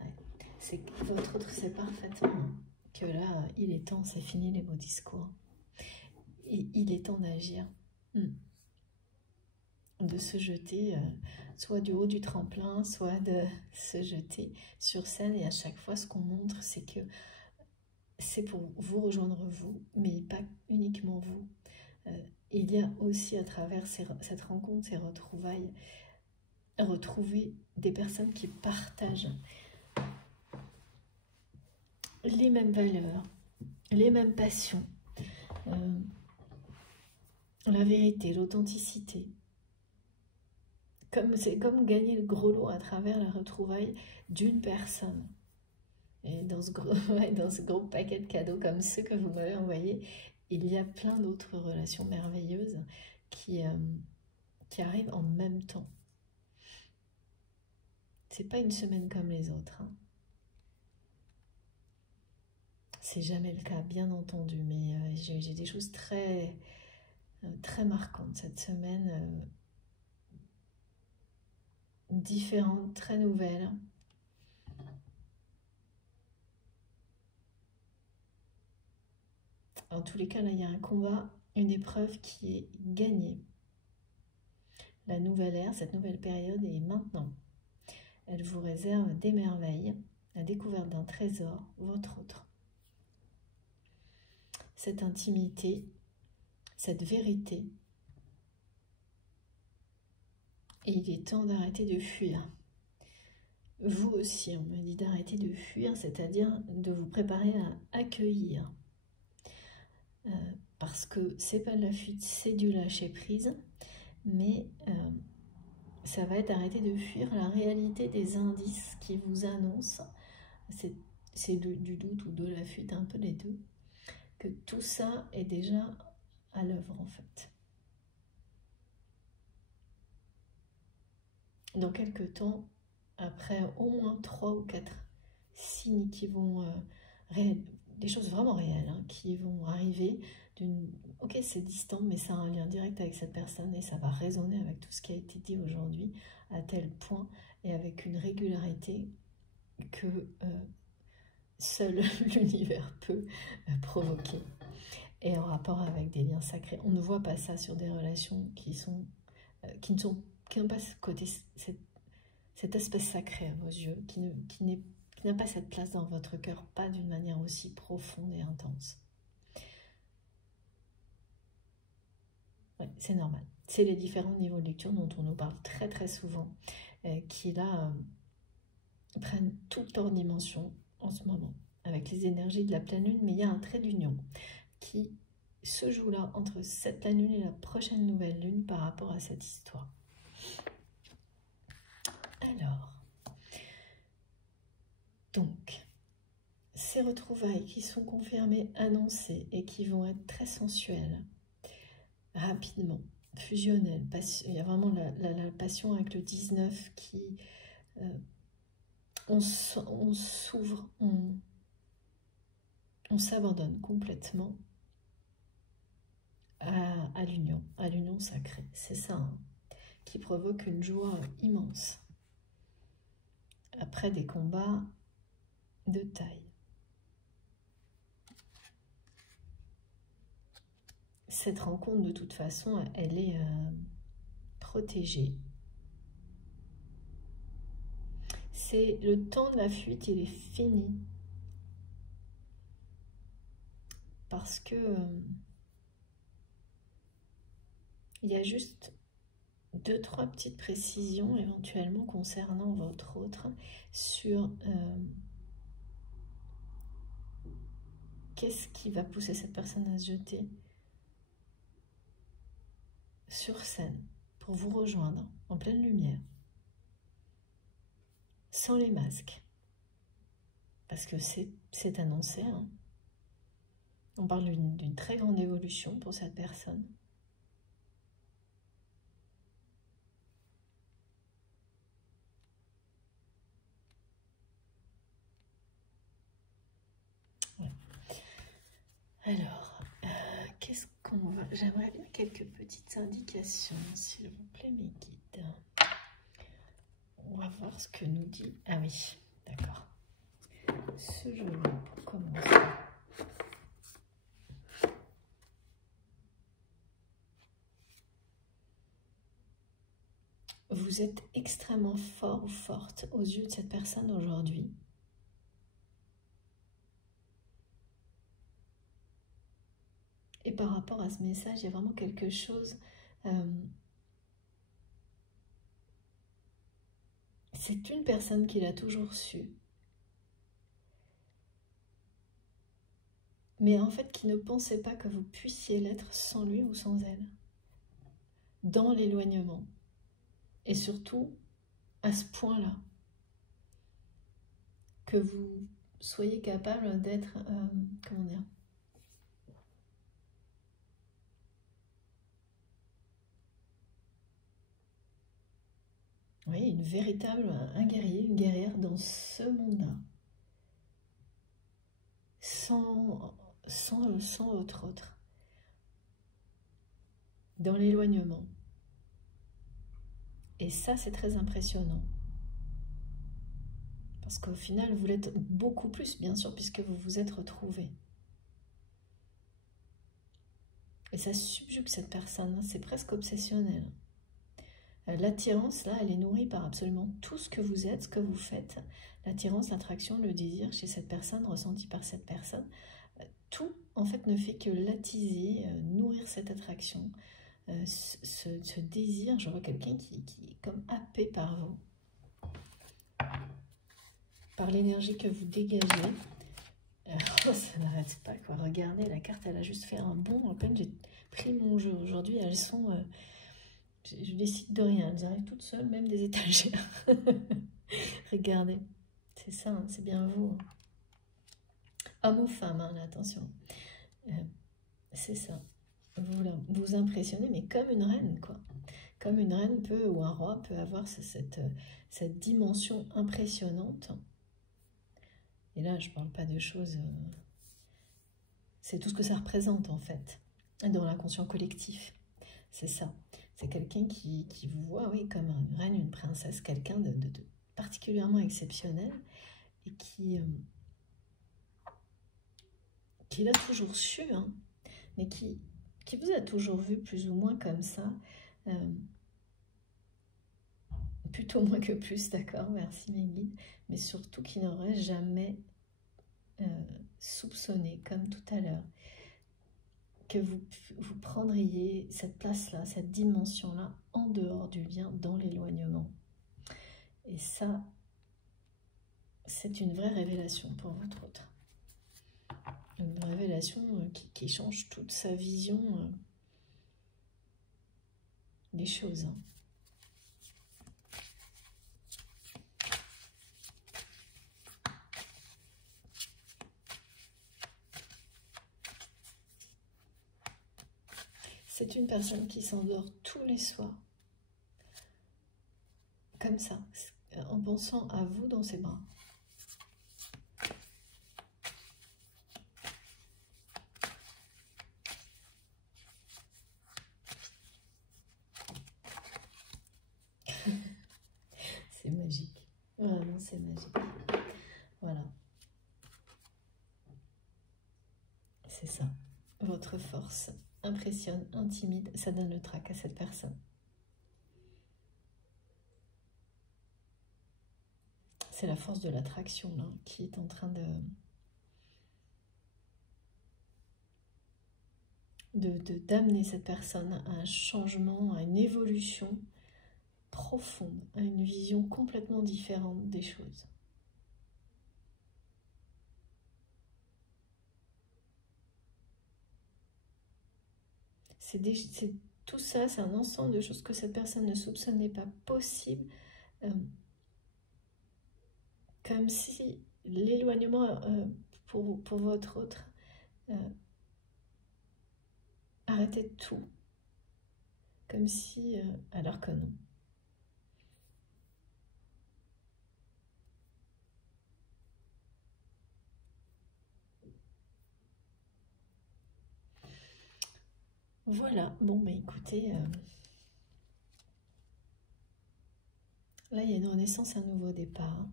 Ouais. C'est votre autre sait parfaitement que là, il est temps, c'est fini les beaux discours. Et il est temps d'agir. De se jeter soit du haut du tremplin, soit de se jeter sur scène. Et à chaque fois, ce qu'on montre, c'est que c'est pour vous rejoindre vous, mais pas uniquement vous. Il y a aussi à travers cette rencontre, ces retrouvailles, retrouver des personnes qui partagent les mêmes valeurs, les mêmes passions, la vérité, l'authenticité. C'est comme gagner le gros lot à travers la retrouvaille d'une personne. Et dans ce gros paquet de cadeaux comme ceux que vous m'avez envoyés, il y a plein d'autres relations merveilleuses qui arrivent en même temps. C'est pas une semaine comme les autres. Hein. C'est jamais le cas, bien entendu, mais j'ai des choses très marquantes cette semaine, différentes, très nouvelles. En tous les cas, là, il y a un combat, une épreuve qui est gagnée. La nouvelle ère, cette nouvelle période est maintenant. Elle vous réserve des merveilles, la découverte d'un trésor, votre autre. Cette intimité, cette vérité. Et il est temps d'arrêter de fuir. Vous aussi, on me dit d'arrêter de fuir, c'est-à-dire de vous préparer à accueillir. Parce que c'est pas de la fuite, c'est du lâcher prise, mais ça va être arrêter de fuir la réalité des indices qui vous annoncent, c'est du doute ou de la fuite, un peu les deux, que tout ça est déjà à l'œuvre en fait. Dans quelques temps, après au moins 3 ou 4 signes qui vont, des choses vraiment réelles, hein, qui vont arriver ok, c'est distant, mais ça a un lien direct avec cette personne et ça va résonner avec tout ce qui a été dit aujourd'hui à tel point et avec une régularité que seul l'univers peut provoquer. Et en rapport avec des liens sacrés. On ne voit pas ça sur des relations qui n'ont pas ce côté, cet aspect sacré à vos yeux, qui n'a pas cette place dans votre cœur, pas d'une manière aussi profonde et intense. Ouais, c'est normal. C'est les différents niveaux de lecture dont on nous parle très très souvent, qui là prennent toute leur dimension en ce moment, avec les énergies de la pleine lune, mais il y a un trait d'union qui se joue là entre cette pleine lune et la prochaine nouvelle lune par rapport à cette histoire. Alors, donc, ces retrouvailles qui sont confirmées, annoncées et qui vont être très sensuelles, rapidement, fusionnelles. Il y a vraiment la passion avec le 19 qui on s'ouvre, on s'abandonne complètement à l'union sacrée. C'est ça, hein, qui provoque une joie immense après des combats de taille. Cette rencontre, de toute façon, elle est protégée. C'est le temps de la fuite, il est fini. Parce que il y a juste 2-3 petites précisions éventuellement concernant votre autre sur qu'est-ce qui va pousser cette personne à se jeter sur scène pour vous rejoindre en pleine lumière, sans les masques, parce que c'est annoncé, hein. On parle d'une très grande évolution pour cette personne. Ouais. Alors, qu'est-ce qu'on va... J'aimerais bien quelques petites indications, s'il vous plaît, mes guides. On va voir ce que nous dit... Ah oui, d'accord. Ce jeu pour commencer. Vous êtes extrêmement fort ou forte aux yeux de cette personne aujourd'hui. Et par rapport à ce message, il y a vraiment quelque chose... c'est une personne qui l'a toujours su. Mais en fait, qui ne pensait pas que vous puissiez l'être sans lui ou sans elle. Dans l'éloignement. Et surtout, à ce point-là. Que vous soyez capable d'être... comment dire ? Oui, une véritable, un guerrier, une guerrière dans ce monde-là. Sans votre autre. Dans l'éloignement. Et ça, c'est très impressionnant. Parce qu'au final, vous l'êtes beaucoup plus, bien sûr, puisque vous vous êtes retrouvés. Et ça subjugue cette personne, hein, c'est presque obsessionnel. L'attirance, là, elle est nourrie par absolument tout ce que vous êtes, ce que vous faites. L'attirance, l'attraction, le désir chez cette personne, ressenti par cette personne. Tout, en fait, ne fait que l'attiser, nourrir cette attraction, ce désir. Je vois quelqu'un qui est comme happé par vous, par l'énergie que vous dégagez. Oh, ça n'arrête pas, quoi. Regardez, la carte, elle a juste fait un bond. À peine j'ai pris mon jeu. Aujourd'hui, elles sont... je décide de rien. Elles arrivent toutes seules, même des étagères. Regardez. C'est ça, hein, c'est bien vous. Homme ou femme, hein, là, attention. C'est ça. Vous impressionnez, mais comme une reine, quoi. Comme une reine peut, ou un roi peut avoir cette dimension impressionnante. Et là, je ne parle pas de choses... c'est tout ce que ça représente, en fait, dans l'inconscient collectif. C'est ça. C'est quelqu'un qui vous voit, oui, comme une reine, une princesse, quelqu'un de particulièrement exceptionnel et qui l'a toujours su, hein, mais qui vous a toujours vu plus ou moins comme ça. Plutôt moins que plus, d'accord, merci mes guides, mais surtout qui n'aurait jamais soupçonné, comme tout à l'heure, que vous prendriez cette place-là, cette dimension-là, en dehors du lien, dans l'éloignement. Et ça, c'est une vraie révélation pour votre autre. Une révélation qui change toute sa vision des choses. Hein. C'est une personne qui s'endort tous les soirs. Comme ça. en pensant à vous dans ses bras. C'est magique. Vraiment, c'est magique. Voilà. C'est ça. Votre force impressionne, intimide, ça donne le trac à cette personne. C'est la force de l'attraction là qui est en train d'amener cette personne à un changement, à une évolution profonde, à une vision complètement différente des choses. Tout ça, c'est un ensemble de choses que cette personne ne soupçonnait pas possible. Comme si l'éloignement pour votre autre arrêtait tout. Comme si, alors que non. Voilà, bon, bah écoutez, là il y a une renaissance, un nouveau départ,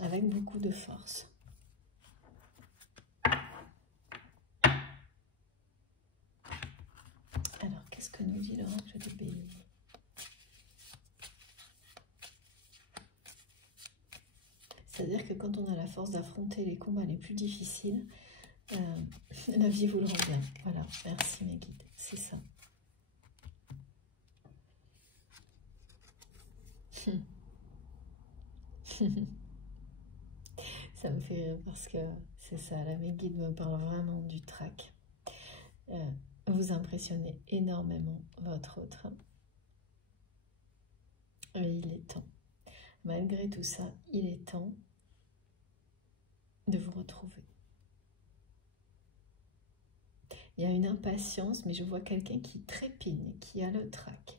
avec beaucoup de force. Alors, qu'est-ce que nous dit l'oracle de Bélier? C'est-à-dire que quand on a la force d'affronter les combats les plus difficiles, la vie vous le rend bien. Voilà, merci mes guides, c'est ça. Ça me fait rire parce que c'est ça, là mes guides me parlent vraiment du trac. Vous impressionnez énormément votre autre. Et il est temps. Malgré tout ça, il est temps de vous retrouver. Il y a une impatience, mais je vois quelqu'un qui trépigne, qui a le trac,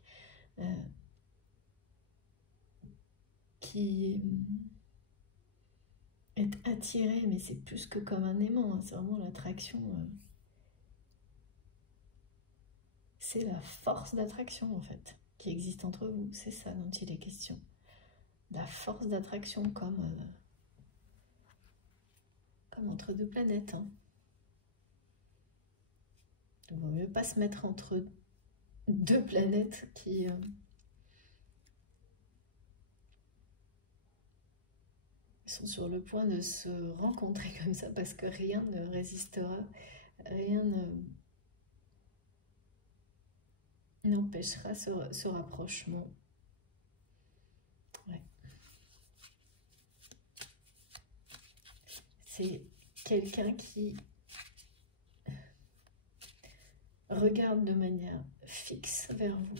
qui est attiré, mais c'est plus que comme un aimant, hein, c'est vraiment l'attraction. C'est la force d'attraction, en fait, qui existe entre vous. C'est ça dont il est question. La force d'attraction comme entre deux planètes. Hein. Il vaut mieux pas se mettre entre deux planètes qui sont sur le point de se rencontrer comme ça, parce que rien ne résistera, rien n'empêchera ce rapprochement. Ouais. C'est quelqu'un qui regarde de manière fixe vers vous.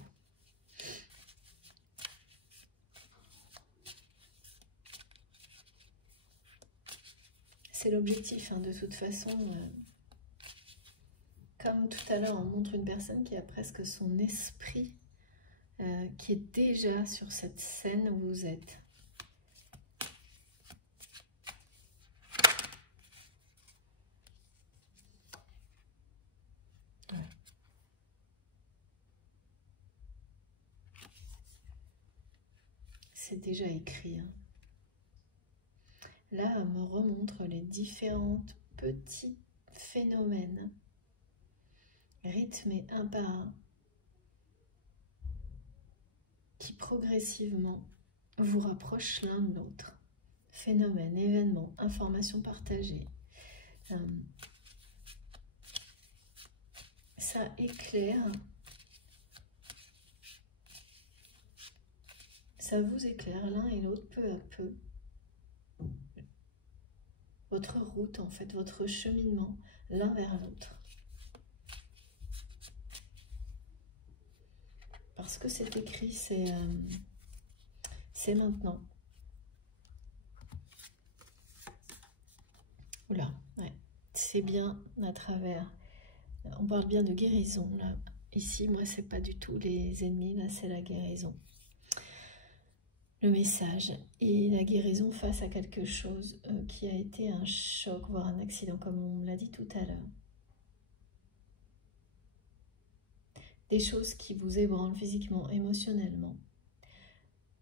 C'est l'objectif, hein, de toute façon. Comme tout à l'heure, on montre une personne qui a presque son esprit qui est déjà sur cette scène où vous êtes. Ouais. C'est déjà écrit. Hein. Là, on me remontre les différents petits phénomènes rythmés un par un qui progressivement vous rapprochent l'un de l'autre. Phénomènes, événements, informations partagées. Ça éclaire, ça vous éclaire l'un et l'autre peu à peu. Votre route, en fait, votre cheminement l'un vers l'autre. Parce que c'est écrit, c'est maintenant. Oula, ouais, c'est bien à travers. On parle bien de guérison, là. Ici, moi, c'est pas du tout les ennemis, là, c'est la guérison. le message et la guérison face à quelque chose qui a été un choc, voire un accident, comme on l'a dit tout à l'heure. Des choses qui vous ébranlent physiquement, émotionnellement.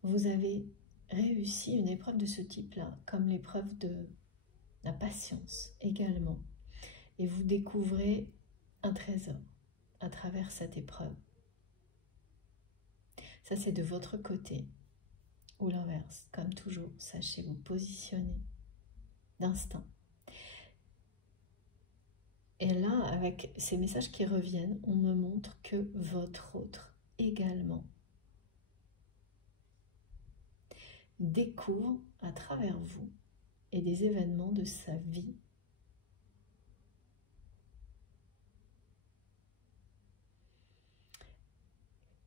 Vous avez réussi une épreuve de ce type-là, comme l'épreuve de la patience également. Et vous découvrez un trésor à travers cette épreuve. Ça, c'est de votre côté. Ou l'inverse, comme toujours, sachez vous positionner d'instinct. Et là, avec ces messages qui reviennent, on me montre que votre autre également découvre à travers vous et des événements de sa vie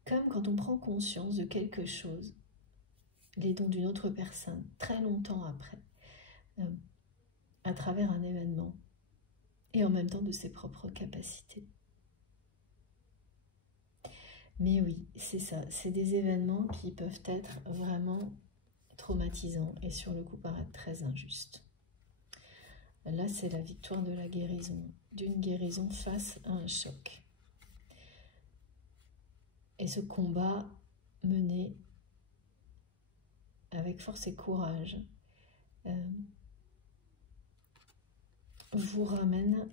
comme quand on prend conscience de quelque chose, les dons d'une autre personne, très longtemps après, à travers un événement, et en même temps de ses propres capacités. Mais oui, c'est ça, c'est des événements qui peuvent être vraiment traumatisants et sur le coup paraître très injustes. Là, c'est la victoire de la guérison, d'une guérison face à un choc. Et ce combat mené avec force et courage vous ramène,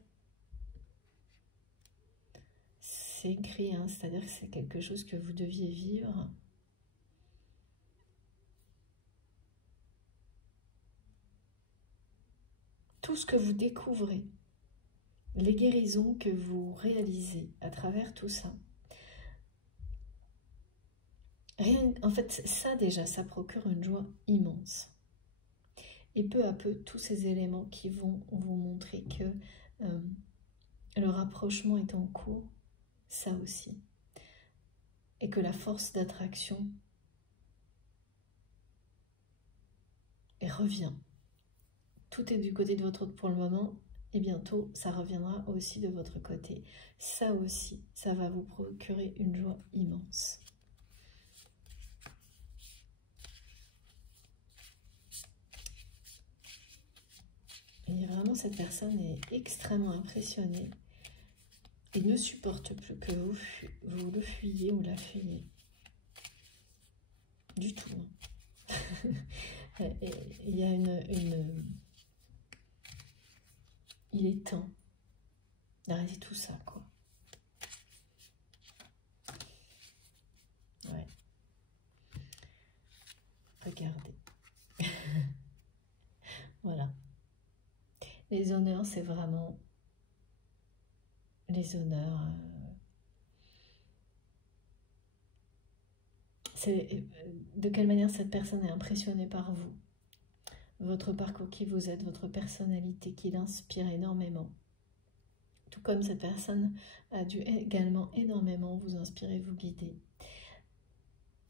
c'est écrit, hein, c'est-à-dire que c'est quelque chose que vous deviez vivre. Tout ce que vous découvrez, les guérisons que vous réalisez à travers tout ça, rien, en fait, ça déjà, ça procure une joie immense. Et peu à peu, tous ces éléments qui vont vous montrer que le rapprochement est en cours, ça aussi. Et que la force d'attraction revient. Tout est du côté de votre autre pour le moment, et bientôt, ça reviendra aussi de votre côté. Ça aussi, ça va vous procurer une joie immense. Et vraiment, cette personne est extrêmement impressionnée et ne supporte plus que vous le fuyiez ou la fuyiez. Du tout. Il y a il est temps d'arrêter tout ça, quoi. Ouais. Regardez. Voilà. Les honneurs, c'est vraiment les honneurs. De quelle manière cette personne est impressionnée par vous, votre parcours, qui vous êtes, votre personnalité qui l'inspire énormément. Tout comme cette personne a dû également énormément vous inspirer, vous guider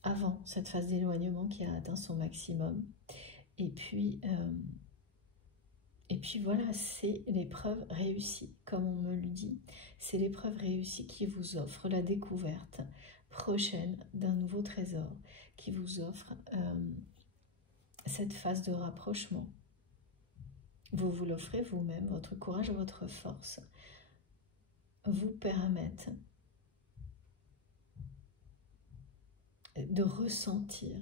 avant cette phase d'éloignement qui a atteint son maximum. Et puis voilà, c'est l'épreuve réussie, comme on me le dit. C'est l'épreuve réussie qui vous offre la découverte prochaine d'un nouveau trésor, qui vous offre cette phase de rapprochement. Vous vous l'offrez vous-même, votre courage, votre force vous permettent de ressentir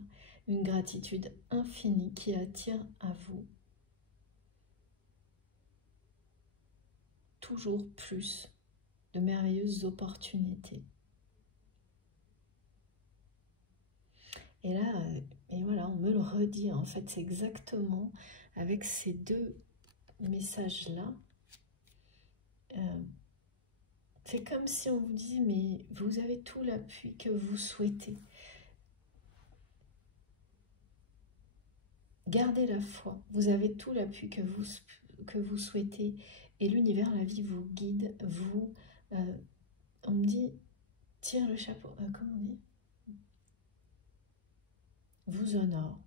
une gratitude infinie qui attire à vous toujours plus de merveilleuses opportunités. Et là, et voilà, on me le redit, en fait, c'est exactement avec ces deux messages-là. C'est comme si on vous dit, mais vous avez tout l'appui que vous souhaitez. Gardez la foi, vous avez tout l'appui que vous souhaitez. Et l'univers, la vie vous guide, vous, on me dit, tire le chapeau, comment on dit, vous honore.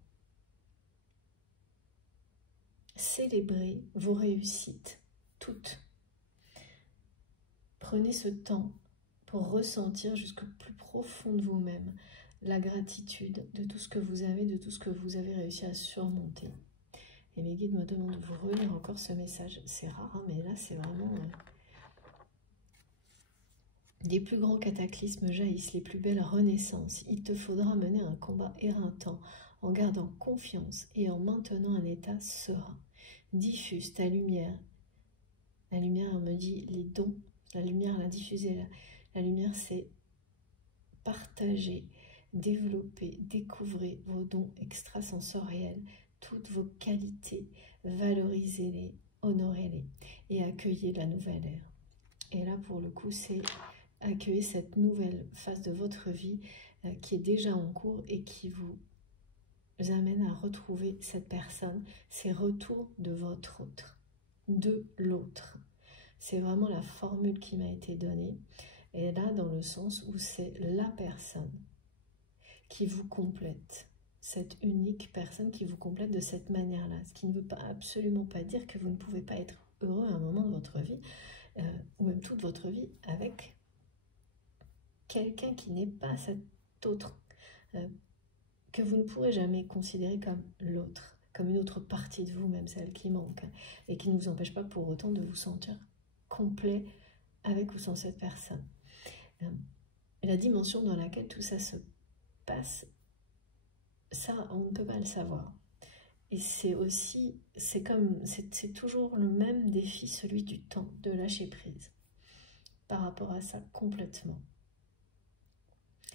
Célébrez vos réussites, toutes. Prenez ce temps pour ressentir jusqu'au plus profond de vous-même la gratitude de tout ce que vous avez, de tout ce que vous avez réussi à surmonter. Et mes guides me demandent de vous relire encore ce message. C'est rare, hein, mais là, c'est vraiment... des plus grands cataclysmes jaillissent, les plus belles renaissances. Il te faudra mener un combat éreintant en gardant confiance et en maintenant un état serein. Diffuse ta lumière. La lumière, on me dit les dons. La lumière, la diffuser. La lumière, c'est partager, développer, découvrir vos dons extrasensoriels, toutes vos qualités, valorisez-les, honorez-les et accueillez la nouvelle ère. Et là, pour le coup, c'est accueillir cette nouvelle phase de votre vie qui est déjà en cours et qui vous amène à retrouver cette personne, ces retours de votre autre, de l'autre. C'est vraiment la formule qui m'a été donnée. Et là, dans le sens où c'est la personne qui vous complète, cette unique personne qui vous complète de cette manière-là. Ce qui ne veut pas, absolument pas dire que vous ne pouvez pas être heureux à un moment de votre vie, ou même toute votre vie, avec quelqu'un qui n'est pas cet autre, que vous ne pourrez jamais considérer comme l'autre, comme une autre partie de vous, même celle qui manque, et qui ne vous empêche pas pour autant de vous sentir complet avec ou sans cette personne. La dimension dans laquelle tout ça se passe, ça, on ne peut pas le savoir. Et c'est aussi, c'est toujours le même défi, celui du temps, de lâcher prise, par rapport à ça, complètement.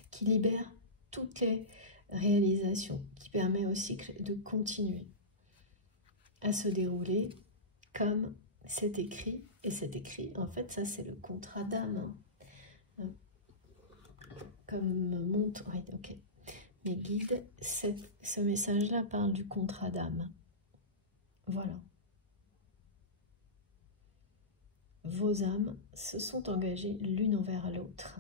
Qui libère toutes les réalisations, qui permet au cycle de continuer à se dérouler comme c'est écrit. Et c'est écrit, en fait, ça c'est le contrat d'âme. Comme montre, oui, ok. Mes guides, ce message-là parle du contrat d'âme. Voilà. Vos âmes se sont engagées l'une envers l'autre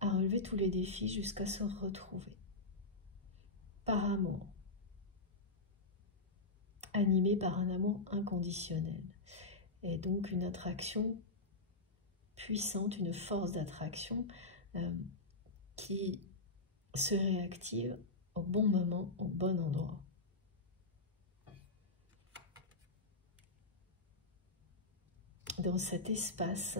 à relever tous les défis jusqu'à se retrouver. Par amour. Animées par un amour inconditionnel. Et donc une attraction puissante, une force d'attraction qui se réactive au bon moment, au bon endroit. Dans cet espace,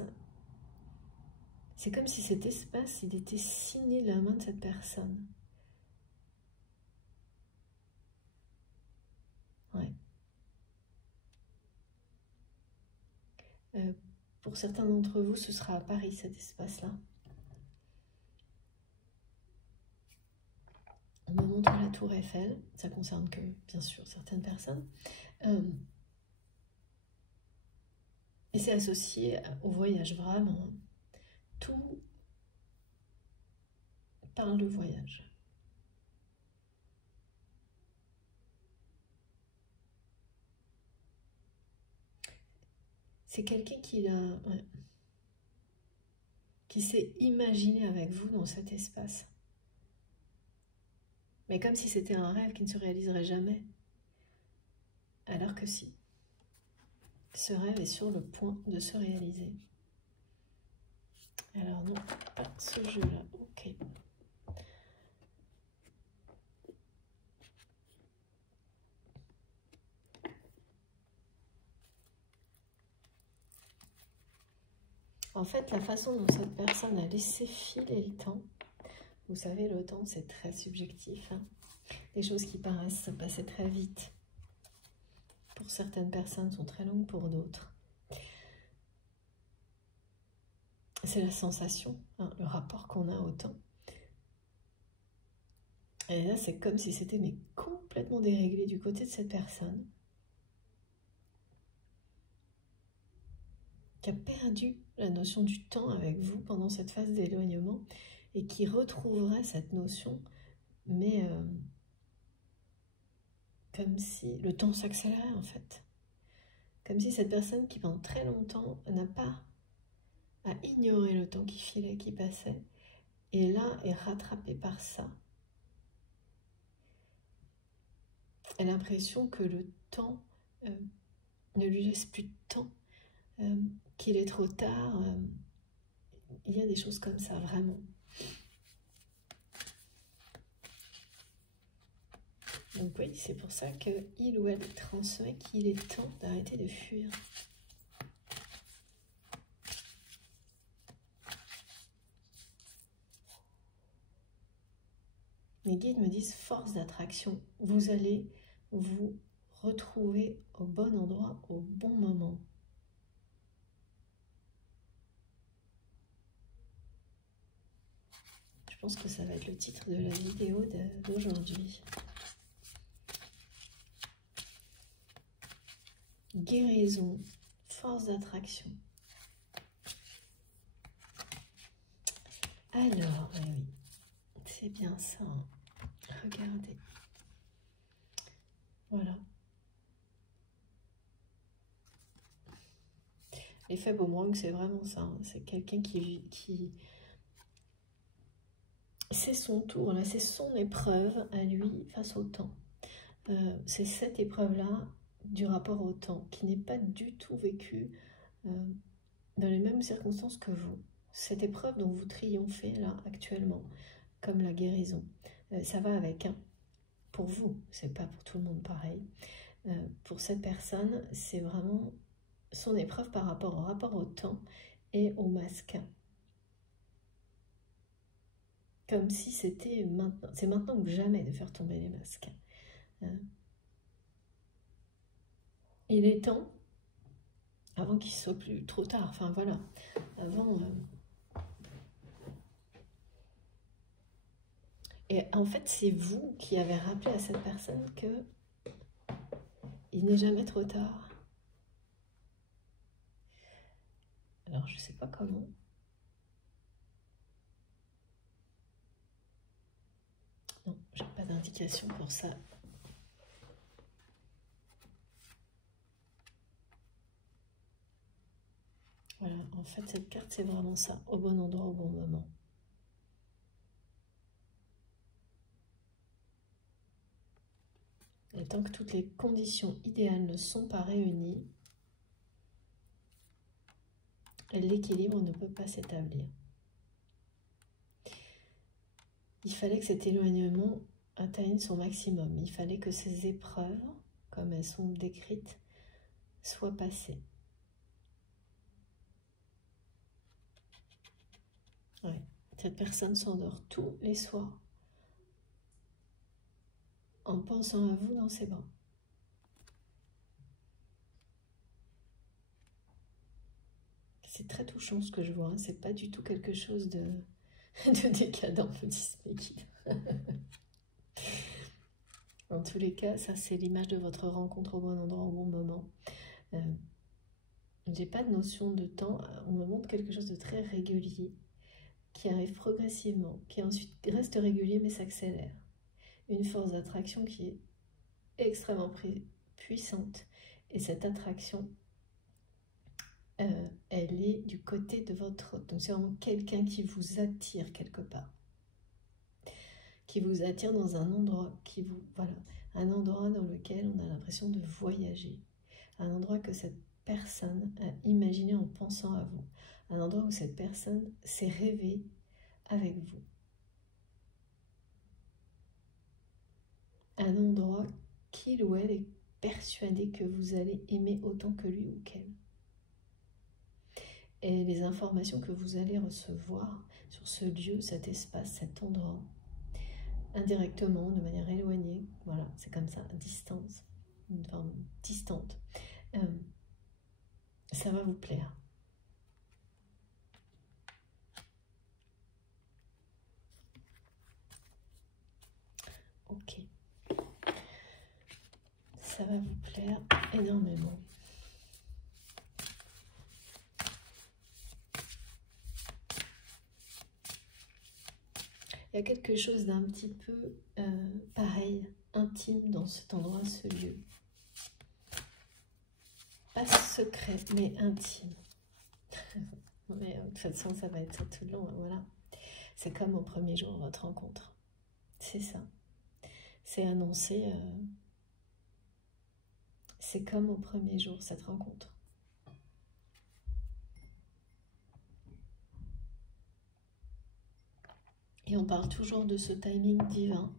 c'est comme si cet espace, il était signé de la main de cette personne. Ouais. Pour certains d'entre vous, ce sera à Paris, cet espace-là. On me montre la tour Eiffel, ça concerne que, bien sûr, certaines personnes. Et c'est associé au voyage, vraiment. Tout parle de voyage. C'est quelqu'un qui s'est imaginé avec vous dans cet espace. Mais comme si c'était un rêve qui ne se réaliserait jamais. Alors que si. Ce rêve est sur le point de se réaliser. Alors non, pas ce jeu-là. Ok. En fait, la façon dont cette personne a laissé filer le temps, vous savez, le temps, c'est très subjectif. Hein. Les choses qui paraissent se passer très vite. Pour certaines personnes, sont très longues pour d'autres. C'est la sensation, hein, le rapport qu'on a au temps. Et là, c'est comme si c'était mais complètement déréglé du côté de cette personne qui a perdu la notion du temps avec vous pendant cette phase d'éloignement et qui retrouverait cette notion, mais comme si le temps s'accélérait en fait. Comme si cette personne qui pendant très longtemps n'a pas à ignorer le temps qui filait, qui passait, et là est rattrapée par ça. Elle a l'impression que le temps ne lui laisse plus de temps, qu'il est trop tard. Il y a des choses comme ça, vraiment. Donc oui, c'est pour ça qu'il ou elle transmet qu'il est temps d'arrêter de fuir. Les guides me disent force d'attraction. Vous allez vous retrouver au bon endroit, au bon moment. Je pense que ça va être le titre de la vidéo d'aujourd'hui. Guérison, force d'attraction. Alors, oui, c'est bien ça. Regardez. Voilà. L'effet boomerang, c'est vraiment ça. Hein. C'est quelqu'un qui... C'est son tour, là, c'est son épreuve à lui face au temps. C'est cette épreuve-là du rapport au temps qui n'est pas du tout vécue dans les mêmes circonstances que vous. Cette épreuve dont vous triomphez là actuellement, comme la guérison, ça va avec. Hein. Pour vous, c'est pas pour tout le monde pareil. Pour cette personne, c'est vraiment son épreuve par rapport au temps et au masque. Comme si c'était maintenant, c'est maintenant ou jamais de faire tomber les masques. Il est temps, avant qu'il soit plus trop tard, enfin voilà, avant... Et en fait, c'est vous qui avez rappelé à cette personne que il n'est jamais trop tard. Alors, je ne sais pas comment. Non, je n'ai pas d'indication pour ça. Voilà, en fait, cette carte, c'est vraiment ça. Au bon endroit, au bon moment. Et tant que toutes les conditions idéales ne sont pas réunies, l'équilibre ne peut pas s'établir. Il fallait que cet éloignement atteigne son maximum. Il fallait que ces épreuves, comme elles sont décrites, soient passées. Ouais. Cette personne s'endort tous les soirs en pensant à vous dans ses bras. C'est très touchant ce que je vois. Hein. C'est pas du tout quelque chose de décadent, me disent mes guides. En tous les cas, ça c'est l'image de votre rencontre au bon endroit, au bon moment. J'ai pas de notion de temps. On me montre quelque chose de très régulier qui arrive progressivement, qui ensuite reste régulier mais s'accélère. Une force d'attraction qui est extrêmement puissante. Et cette attraction, elle est du côté de votre... Donc c'est vraiment quelqu'un qui vous attire quelque part. Qui vous attire dans un endroit qui vous... Voilà, un endroit dans lequel on a l'impression de voyager. Un endroit que cette personne a imaginé en pensant à vous. Un endroit où cette personne s'est rêvée avec vous. Un endroit qu'il ou elle est persuadé que vous allez aimer autant que lui ou qu'elle. Et les informations que vous allez recevoir sur ce lieu, cet espace, cet endroit, indirectement, de manière éloignée, voilà, c'est comme ça, à distance, une forme distante, ça va vous plaire. Ok. Ça va vous plaire énormément. Il y a quelque chose d'un petit peu pareil, intime dans cet endroit, ce lieu. Pas secret, mais intime. Mais de toute façon, ça va être tout le long, voilà. C'est comme au premier jour de votre rencontre. C'est ça. C'est annoncé. C'est comme au premier jour, cette rencontre. Et on parle toujours de ce timing divin,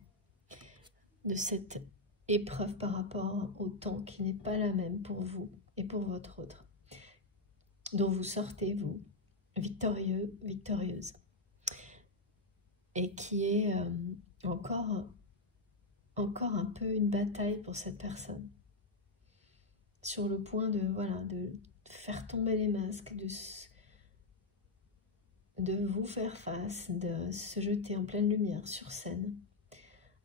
de cette épreuve par rapport au temps qui n'est pas la même pour vous et pour votre autre, dont vous sortez, vous, victorieux, victorieuse, et qui est encore un peu une bataille pour cette personne, sur le point de, voilà, de faire tomber les masques, de vous faire face, de se jeter en pleine lumière sur scène,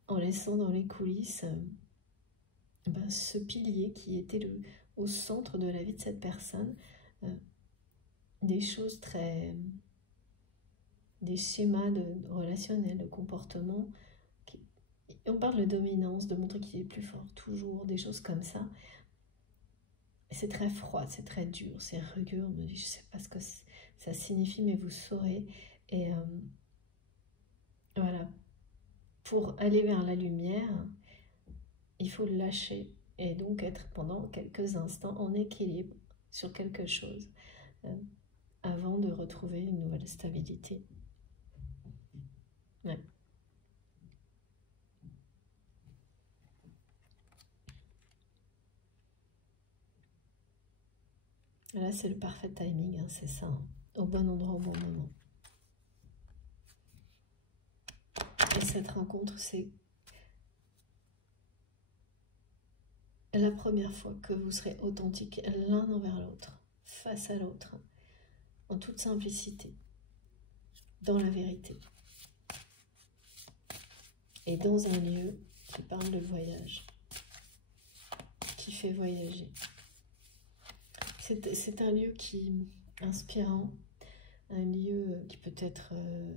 en laissant dans les coulisses ce pilier qui était au centre de la vie de cette personne, des choses des schémas relationnels, de comportement. On parle de dominance, de montrer qu'il est plus fort, toujours, des choses comme ça. C'est très froid, c'est très dur, c'est rugueux. On me dit, je ne sais pas ce que ça signifie, mais vous saurez. Et voilà, pour aller vers la lumière, il faut le lâcher et donc être pendant quelques instants en équilibre sur quelque chose avant de retrouver une nouvelle stabilité. Ouais. Là, c'est le parfait timing, hein, c'est ça, hein, au bon endroit, au bon moment. Et cette rencontre, c'est la première fois que vous serez authentiques l'un envers l'autre, face à l'autre, en toute simplicité, dans la vérité. Et dans un lieu qui parle de voyage, qui fait voyager. C'est un lieu qui est inspirant, un lieu qui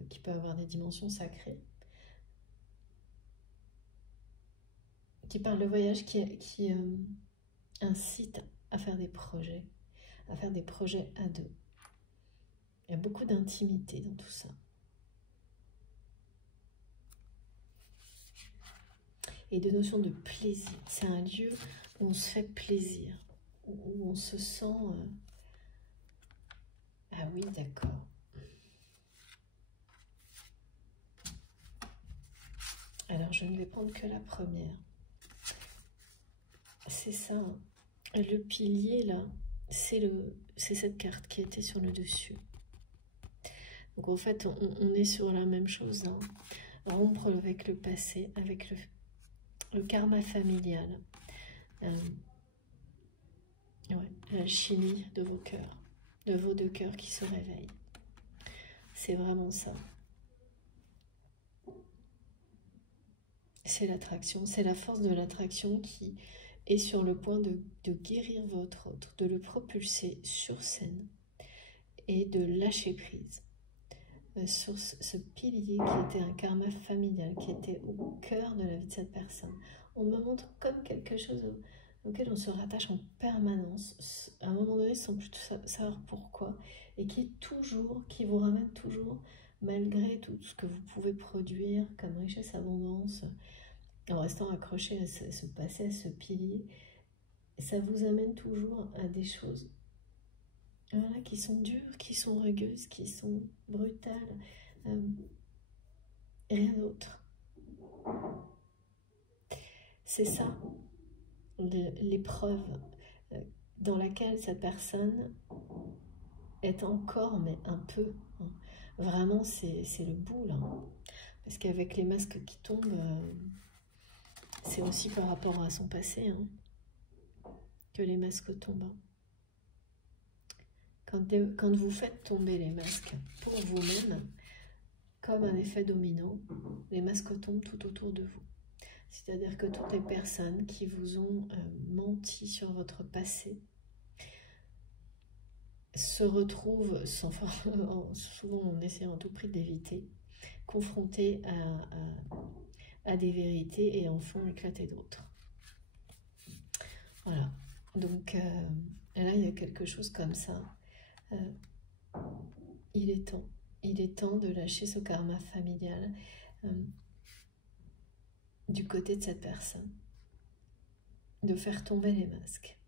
qui peut avoir des dimensions sacrées, qui parle de voyage, qui incite à faire des projets à deux. Il y a beaucoup d'intimité dans tout ça. Et de notion de plaisir. C'est un lieu où on se fait plaisir, où on se sent... Ah oui, d'accord. Alors, je ne vais prendre que la première. C'est ça. Le pilier, là, c'est cette carte qui était sur le dessus. Donc, en fait, on est sur la même chose. Hein. Rompre avec le passé, avec le karma familial. L'alchimie de vos cœurs, de vos deux cœurs qui se réveillent. C'est vraiment ça. C'est l'attraction, c'est la force de l'attraction qui est sur le point de guérir votre autre, de le propulser sur scène et de lâcher prise sur ce pilier qui était un karma familial, qui était au cœur de la vie de cette personne. On me montre comme quelque chose auquel on se rattache en permanence, à un moment donné sans plus savoir pourquoi, et qui vous ramène toujours, malgré tout ce que vous pouvez produire comme richesse, abondance, en restant accroché à ce passé, à ce pilier, ça vous amène toujours à des choses voilà, qui sont dures, qui sont rugueuses, qui sont brutales, rien d'autre. C'est ça, l'épreuve dans laquelle cette personne est encore, mais un peu. Hein. Vraiment, c'est le bout, là. Parce qu'avec les masques qui tombent, c'est aussi par rapport à son passé hein, que les masques tombent. Quand vous faites tomber les masques pour vous-même, comme un effet domino, les masques tombent tout autour de vous. C'est-à-dire que toutes les personnes qui vous ont menti sur votre passé se retrouvent, souvent en essayant à tout prix d'éviter, confrontées à des vérités et en font éclater d'autres. Voilà. Donc là, il y a quelque chose comme ça. Il est temps de lâcher ce karma familial du côté de cette personne, de faire tomber les masques.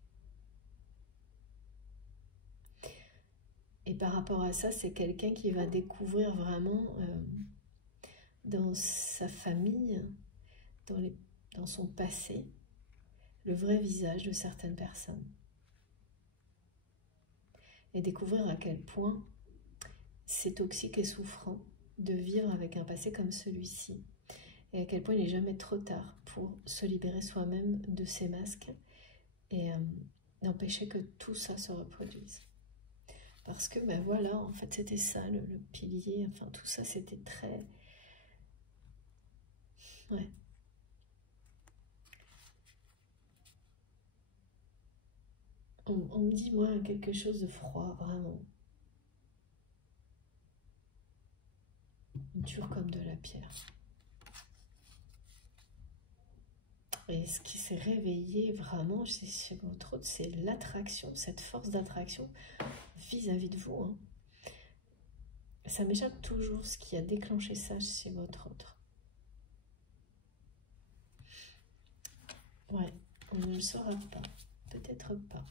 Et par rapport à ça, c'est quelqu'un qui va découvrir vraiment dans sa famille, dans son passé, le vrai visage de certaines personnes. Et découvrir à quel point c'est toxique et souffrant de vivre avec un passé comme celui-ci. Et à quel point il n'est jamais trop tard pour se libérer soi-même de ces masques et d'empêcher que tout ça se reproduise. Parce que, ben voilà, en fait, c'était ça, le pilier, enfin, tout ça, c'était très... Ouais. On me dit, moi, quelque chose de froid, vraiment. Dur comme de la pierre. Et ce qui s'est réveillé vraiment chez votre autre, c'est l'attraction, cette force d'attraction vis-à-vis de vous. Hein. Ça m'échappe toujours ce qui a déclenché ça chez votre autre. Ouais, on ne le saura pas. Peut-être pas.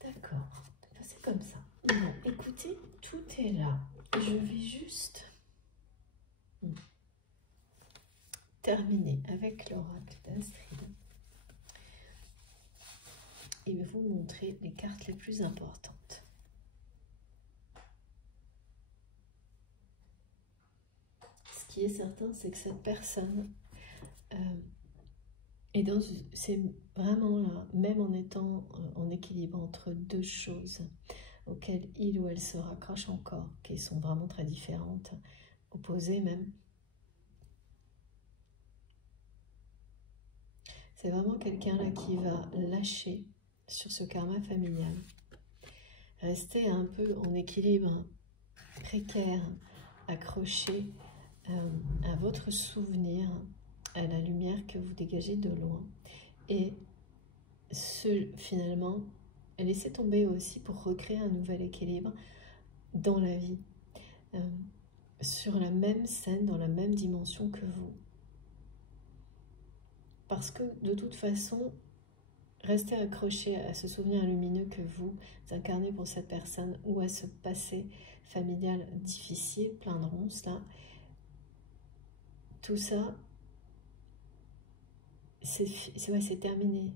D'accord, c'est comme ça. Bon, écoutez, tout est là. Je vais juste terminer avec l'oracle d'Astrid et vous montrer les cartes les plus importantes. Ce qui est certain, c'est que cette personne c'est vraiment là, même en étant en équilibre entre deux choses auxquelles il ou elle se raccroche encore, qui sont vraiment très différentes, opposées même. C'est vraiment quelqu'un là qui va lâcher sur ce karma familial. Rester un peu en équilibre précaire, accroché à votre souvenir, à la lumière que vous dégagez de loin. Et finalement, laisser tomber aussi pour recréer un nouvel équilibre dans la vie, sur la même scène, dans la même dimension que vous. Parce que de toute façon, rester accroché à ce souvenir lumineux que vous incarnez pour cette personne ou à ce passé familial difficile, plein de ronces là, tout ça, c'est terminé.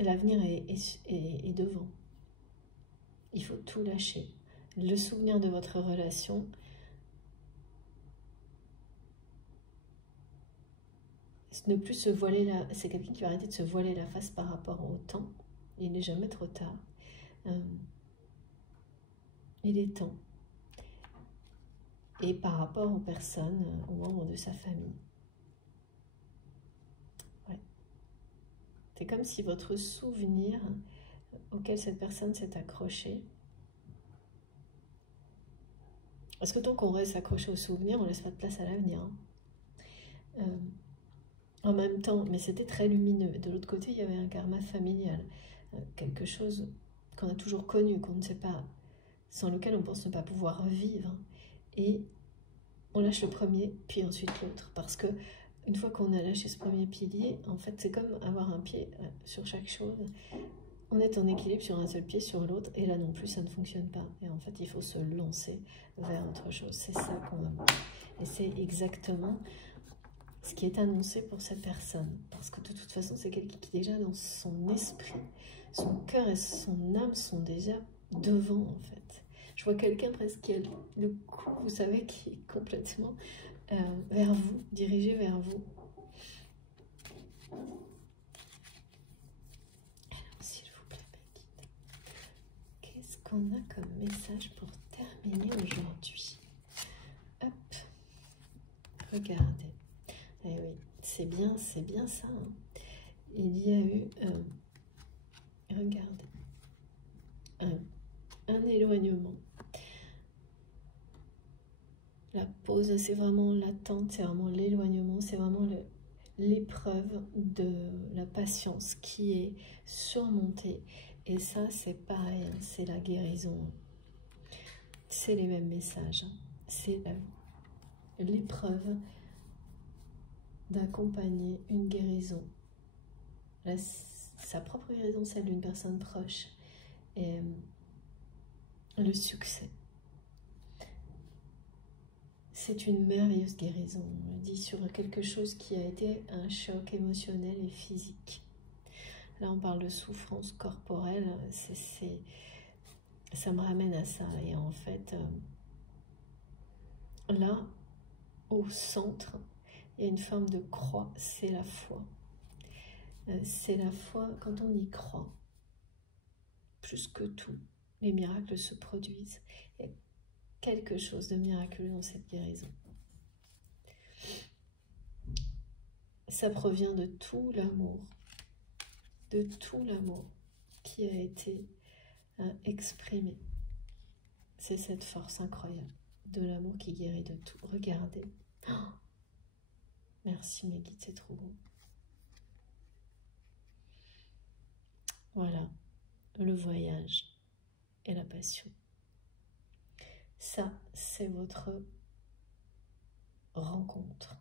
L'avenir est devant. Il faut tout lâcher. Le souvenir de votre relation, ne plus se voiler c'est quelqu'un qui va arrêter de se voiler la face par rapport au temps. Il n'est jamais trop tard. Il est temps. Et par rapport aux personnes, aux membres de sa famille. Ouais. C'est comme si votre souvenir auquel cette personne s'est accrochée, parce que tant qu'on reste accroché au souvenir, on ne laisse pas de place à l'avenir. En même temps, mais c'était très lumineux. De l'autre côté, il y avait un karma familial, quelque chose qu'on a toujours connu, qu'on ne sait pas, sans lequel on pense ne pas pouvoir vivre. Et on lâche le premier, puis ensuite l'autre, parce que une fois qu'on a lâché ce premier pilier, en fait, c'est comme avoir un pied sur chaque chose. On est en équilibre sur un seul pied, sur l'autre, et là non plus, ça ne fonctionne pas. Et en fait, il faut se lancer vers autre chose. C'est ça qu'on va voir. Et c'est exactement ce qui est annoncé pour cette personne. Parce que de toute façon, c'est quelqu'un qui déjà dans son esprit, son cœur et son âme sont déjà devant, en fait. Je vois quelqu'un presque qui a le cou, vous savez, qui est complètement vers vous, dirigé vers vous. Alors, s'il vous plaît, ma guide, qu'est-ce qu'on a comme message pour terminer aujourd'hui? Hop, regardez. Eh oui, c'est bien ça. Hein. Il y a eu, regardez, un éloignement. La pause, c'est vraiment l'attente, c'est vraiment l'éloignement, c'est vraiment l'épreuve de la patience qui est surmontée. Et ça, c'est pareil, hein, c'est la guérison. C'est les mêmes messages. Hein. C'est l'épreuve d'accompagner une guérison. Sa propre guérison, celle d'une personne proche. Et le succès. c'est une merveilleuse guérison. On le dit sur quelque chose qui a été un choc émotionnel et physique. Là, on parle de souffrance corporelle. Ça me ramène à ça. Et en fait, là, au centre, il y a une forme de croix. C'est la foi. C'est la foi quand on y croit. Plus que tout, les miracles se produisent. Il y a quelque chose de miraculeux dans cette guérison. Ça provient de tout l'amour qui a été exprimé. C'est cette force incroyable de l'amour qui guérit de tout. Regardez. Oh, merci mes guides, c'est trop beau. Voilà, le voyage et la passion. Ça, c'est votre rencontre,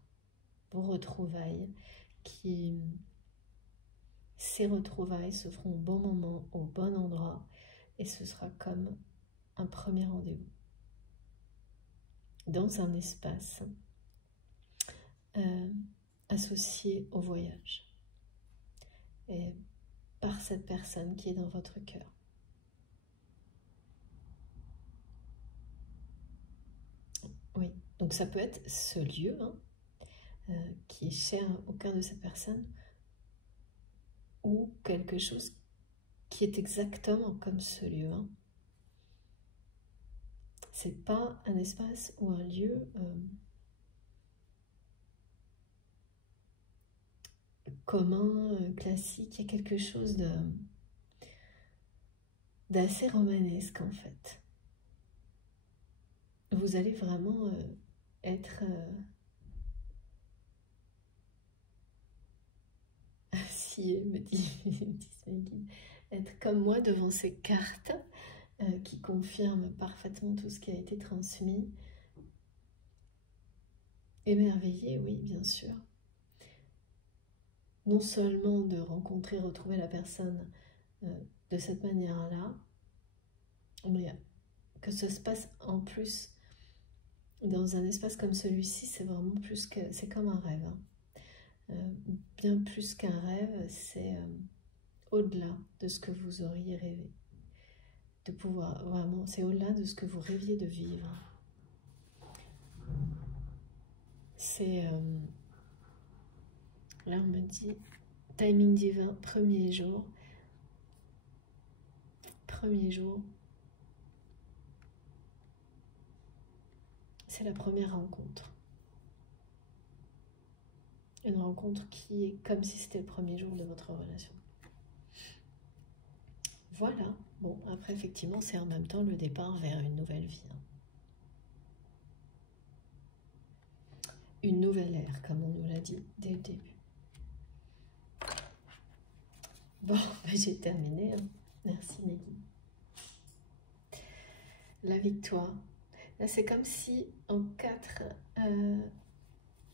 vos retrouvailles ces retrouvailles se feront au bon moment, au bon endroit, et ce sera comme un premier rendez-vous dans un espace associé au voyage et par cette personne qui est dans votre cœur. Oui, donc ça peut être ce lieu qui est cher au cœur de cette personne, ou quelque chose qui est exactement comme ce lieu. C'est pas un espace ou un lieu commun, classique. Il y a quelque chose d'assez romanesque en fait. Vous allez vraiment être assis, me disent mes guides, être comme moi devant ces cartes qui confirment parfaitement tout ce qui a été transmis. Émerveillé, oui, bien sûr. Non seulement de rencontrer, retrouver la personne de cette manière-là, mais que ça se passe en plus dans un espace comme celui-ci, c'est vraiment plus que... c'est comme un rêve. Bien plus qu'un rêve, c'est au-delà de ce que vous auriez rêvé. De pouvoir, vraiment, c'est au-delà de ce que vous rêviez de vivre. C'est... là, on me dit, timing divin, premier jour. C'est la première rencontre. Une rencontre qui est comme si c'était le premier jour de votre relation. Voilà. Bon, après, effectivement, c'est en même temps le départ vers une nouvelle vie. Une nouvelle ère, comme on nous l'a dit dès le début. Bon, j'ai terminé. Merci, Négui. La victoire. Là, c'est comme si en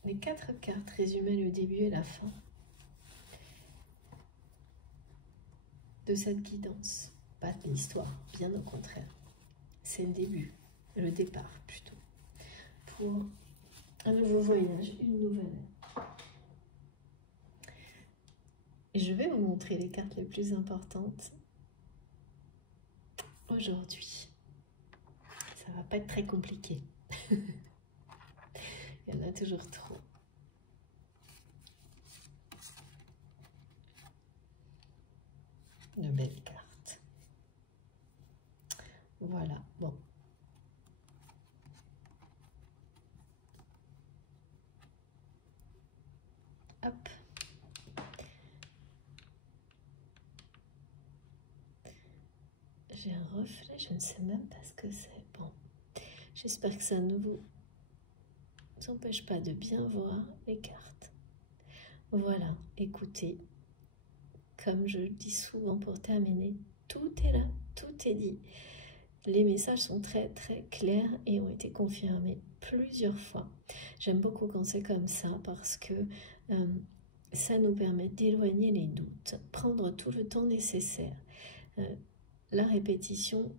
les 4 cartes résumaient le début et la fin de cette guidance. Pas de l'histoire, bien au contraire. C'est le début, le départ plutôt, pour un nouveau voyage, une nouvelle ère. Et je vais vous montrer les cartes les plus importantes aujourd'hui. Ça va pas être très compliqué. Il y en a toujours trop. De belles cartes. Voilà, bon. Hop. J'ai un reflet, je ne sais même pas ce que c'est. Bon, j'espère que ça ne vous empêche pas de bien voir les cartes. Voilà, écoutez, comme je le dis souvent pour terminer, tout est là, tout est dit. Les messages sont très très clairs et ont été confirmés plusieurs fois. J'aime beaucoup quand c'est comme ça parce que ça nous permet d'éloigner les doutes, prendre tout le temps nécessaire. La répétition,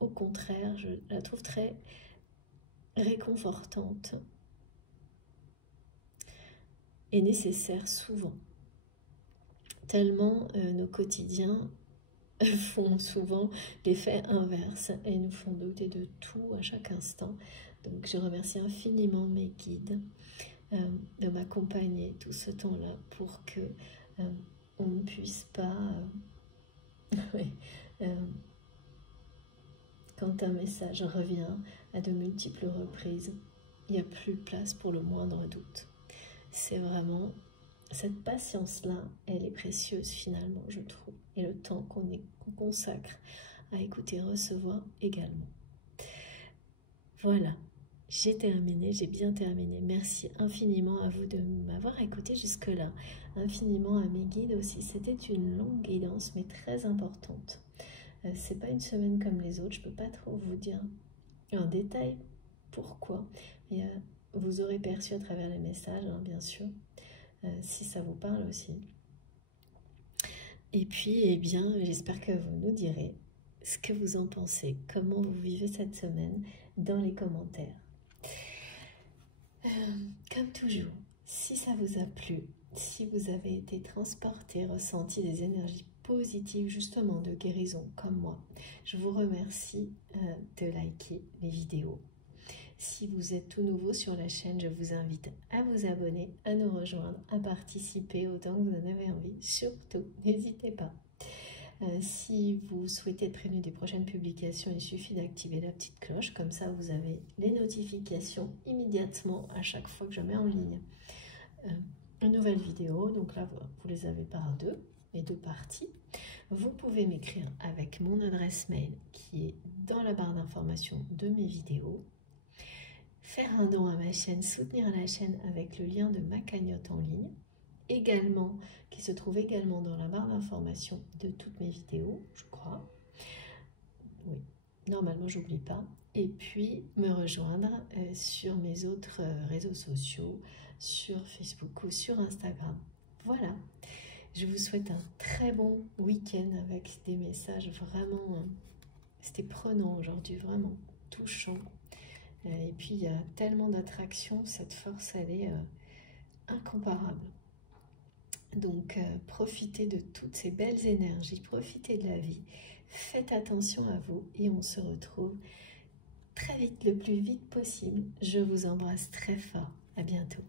au contraire, je la trouve très réconfortante et nécessaire souvent. Tellement nos quotidiens font souvent l'effet inverse et nous font douter de tout à chaque instant. Donc je remercie infiniment mes guides de m'accompagner tout ce temps-là pour que on ne puisse pas quand un message revient à de multiples reprises, il n'y a plus de place pour le moindre doute. C'est vraiment cette patience-là, elle est précieuse finalement, je trouve, et le temps qu'on consacre à écouter, recevoir également. Voilà, j'ai terminé, j'ai bien terminé. Merci infiniment à vous de m'avoir écouté jusque-là. Infiniment à mes guides aussi. C'était une longue guidance, mais très importante. C'est pas une semaine comme les autres, je peux pas trop vous dire en détail pourquoi. Et, vous aurez perçu à travers les messages, hein, bien sûr, si ça vous parle aussi. Et puis, eh bien, j'espère que vous nous direz ce que vous en pensez, comment vous vivez cette semaine dans les commentaires. Comme toujours, si ça vous a plu, si vous avez été transporté, ressenti des énergies positives justement de guérison comme moi, je vous remercie de liker les vidéos. Si vous êtes tout nouveau sur la chaîne, je vous invite à vous abonner, à nous rejoindre, à participer autant que vous en avez envie. Surtout, n'hésitez pas. Si vous souhaitez être prévenu des prochaines publications, il suffit d'activer la petite cloche. Comme ça, vous avez les notifications immédiatement à chaque fois que je mets en ligne une nouvelle vidéo. Donc là, vous les avez par deux, les deux parties. Vous pouvez m'écrire avec mon adresse mail qui est dans la barre d'information de mes vidéos. Faire un don à ma chaîne, soutenir la chaîne avec le lien de ma cagnotte en ligne, également, qui se trouve également dans la barre d'information de toutes mes vidéos, je crois. Oui, normalement, j'oublie pas. Et puis, me rejoindre sur mes autres réseaux sociaux, sur Facebook ou sur Instagram. Voilà, je vous souhaite un très bon week-end avec des messages vraiment... C'était prenant aujourd'hui, vraiment touchant. Et puis, il y a tellement d'attractions, cette force, elle est incomparable. Donc, profitez de toutes ces belles énergies, profitez de la vie, faites attention à vous et on se retrouve très vite, le plus vite possible. Je vous embrasse très fort. À bientôt.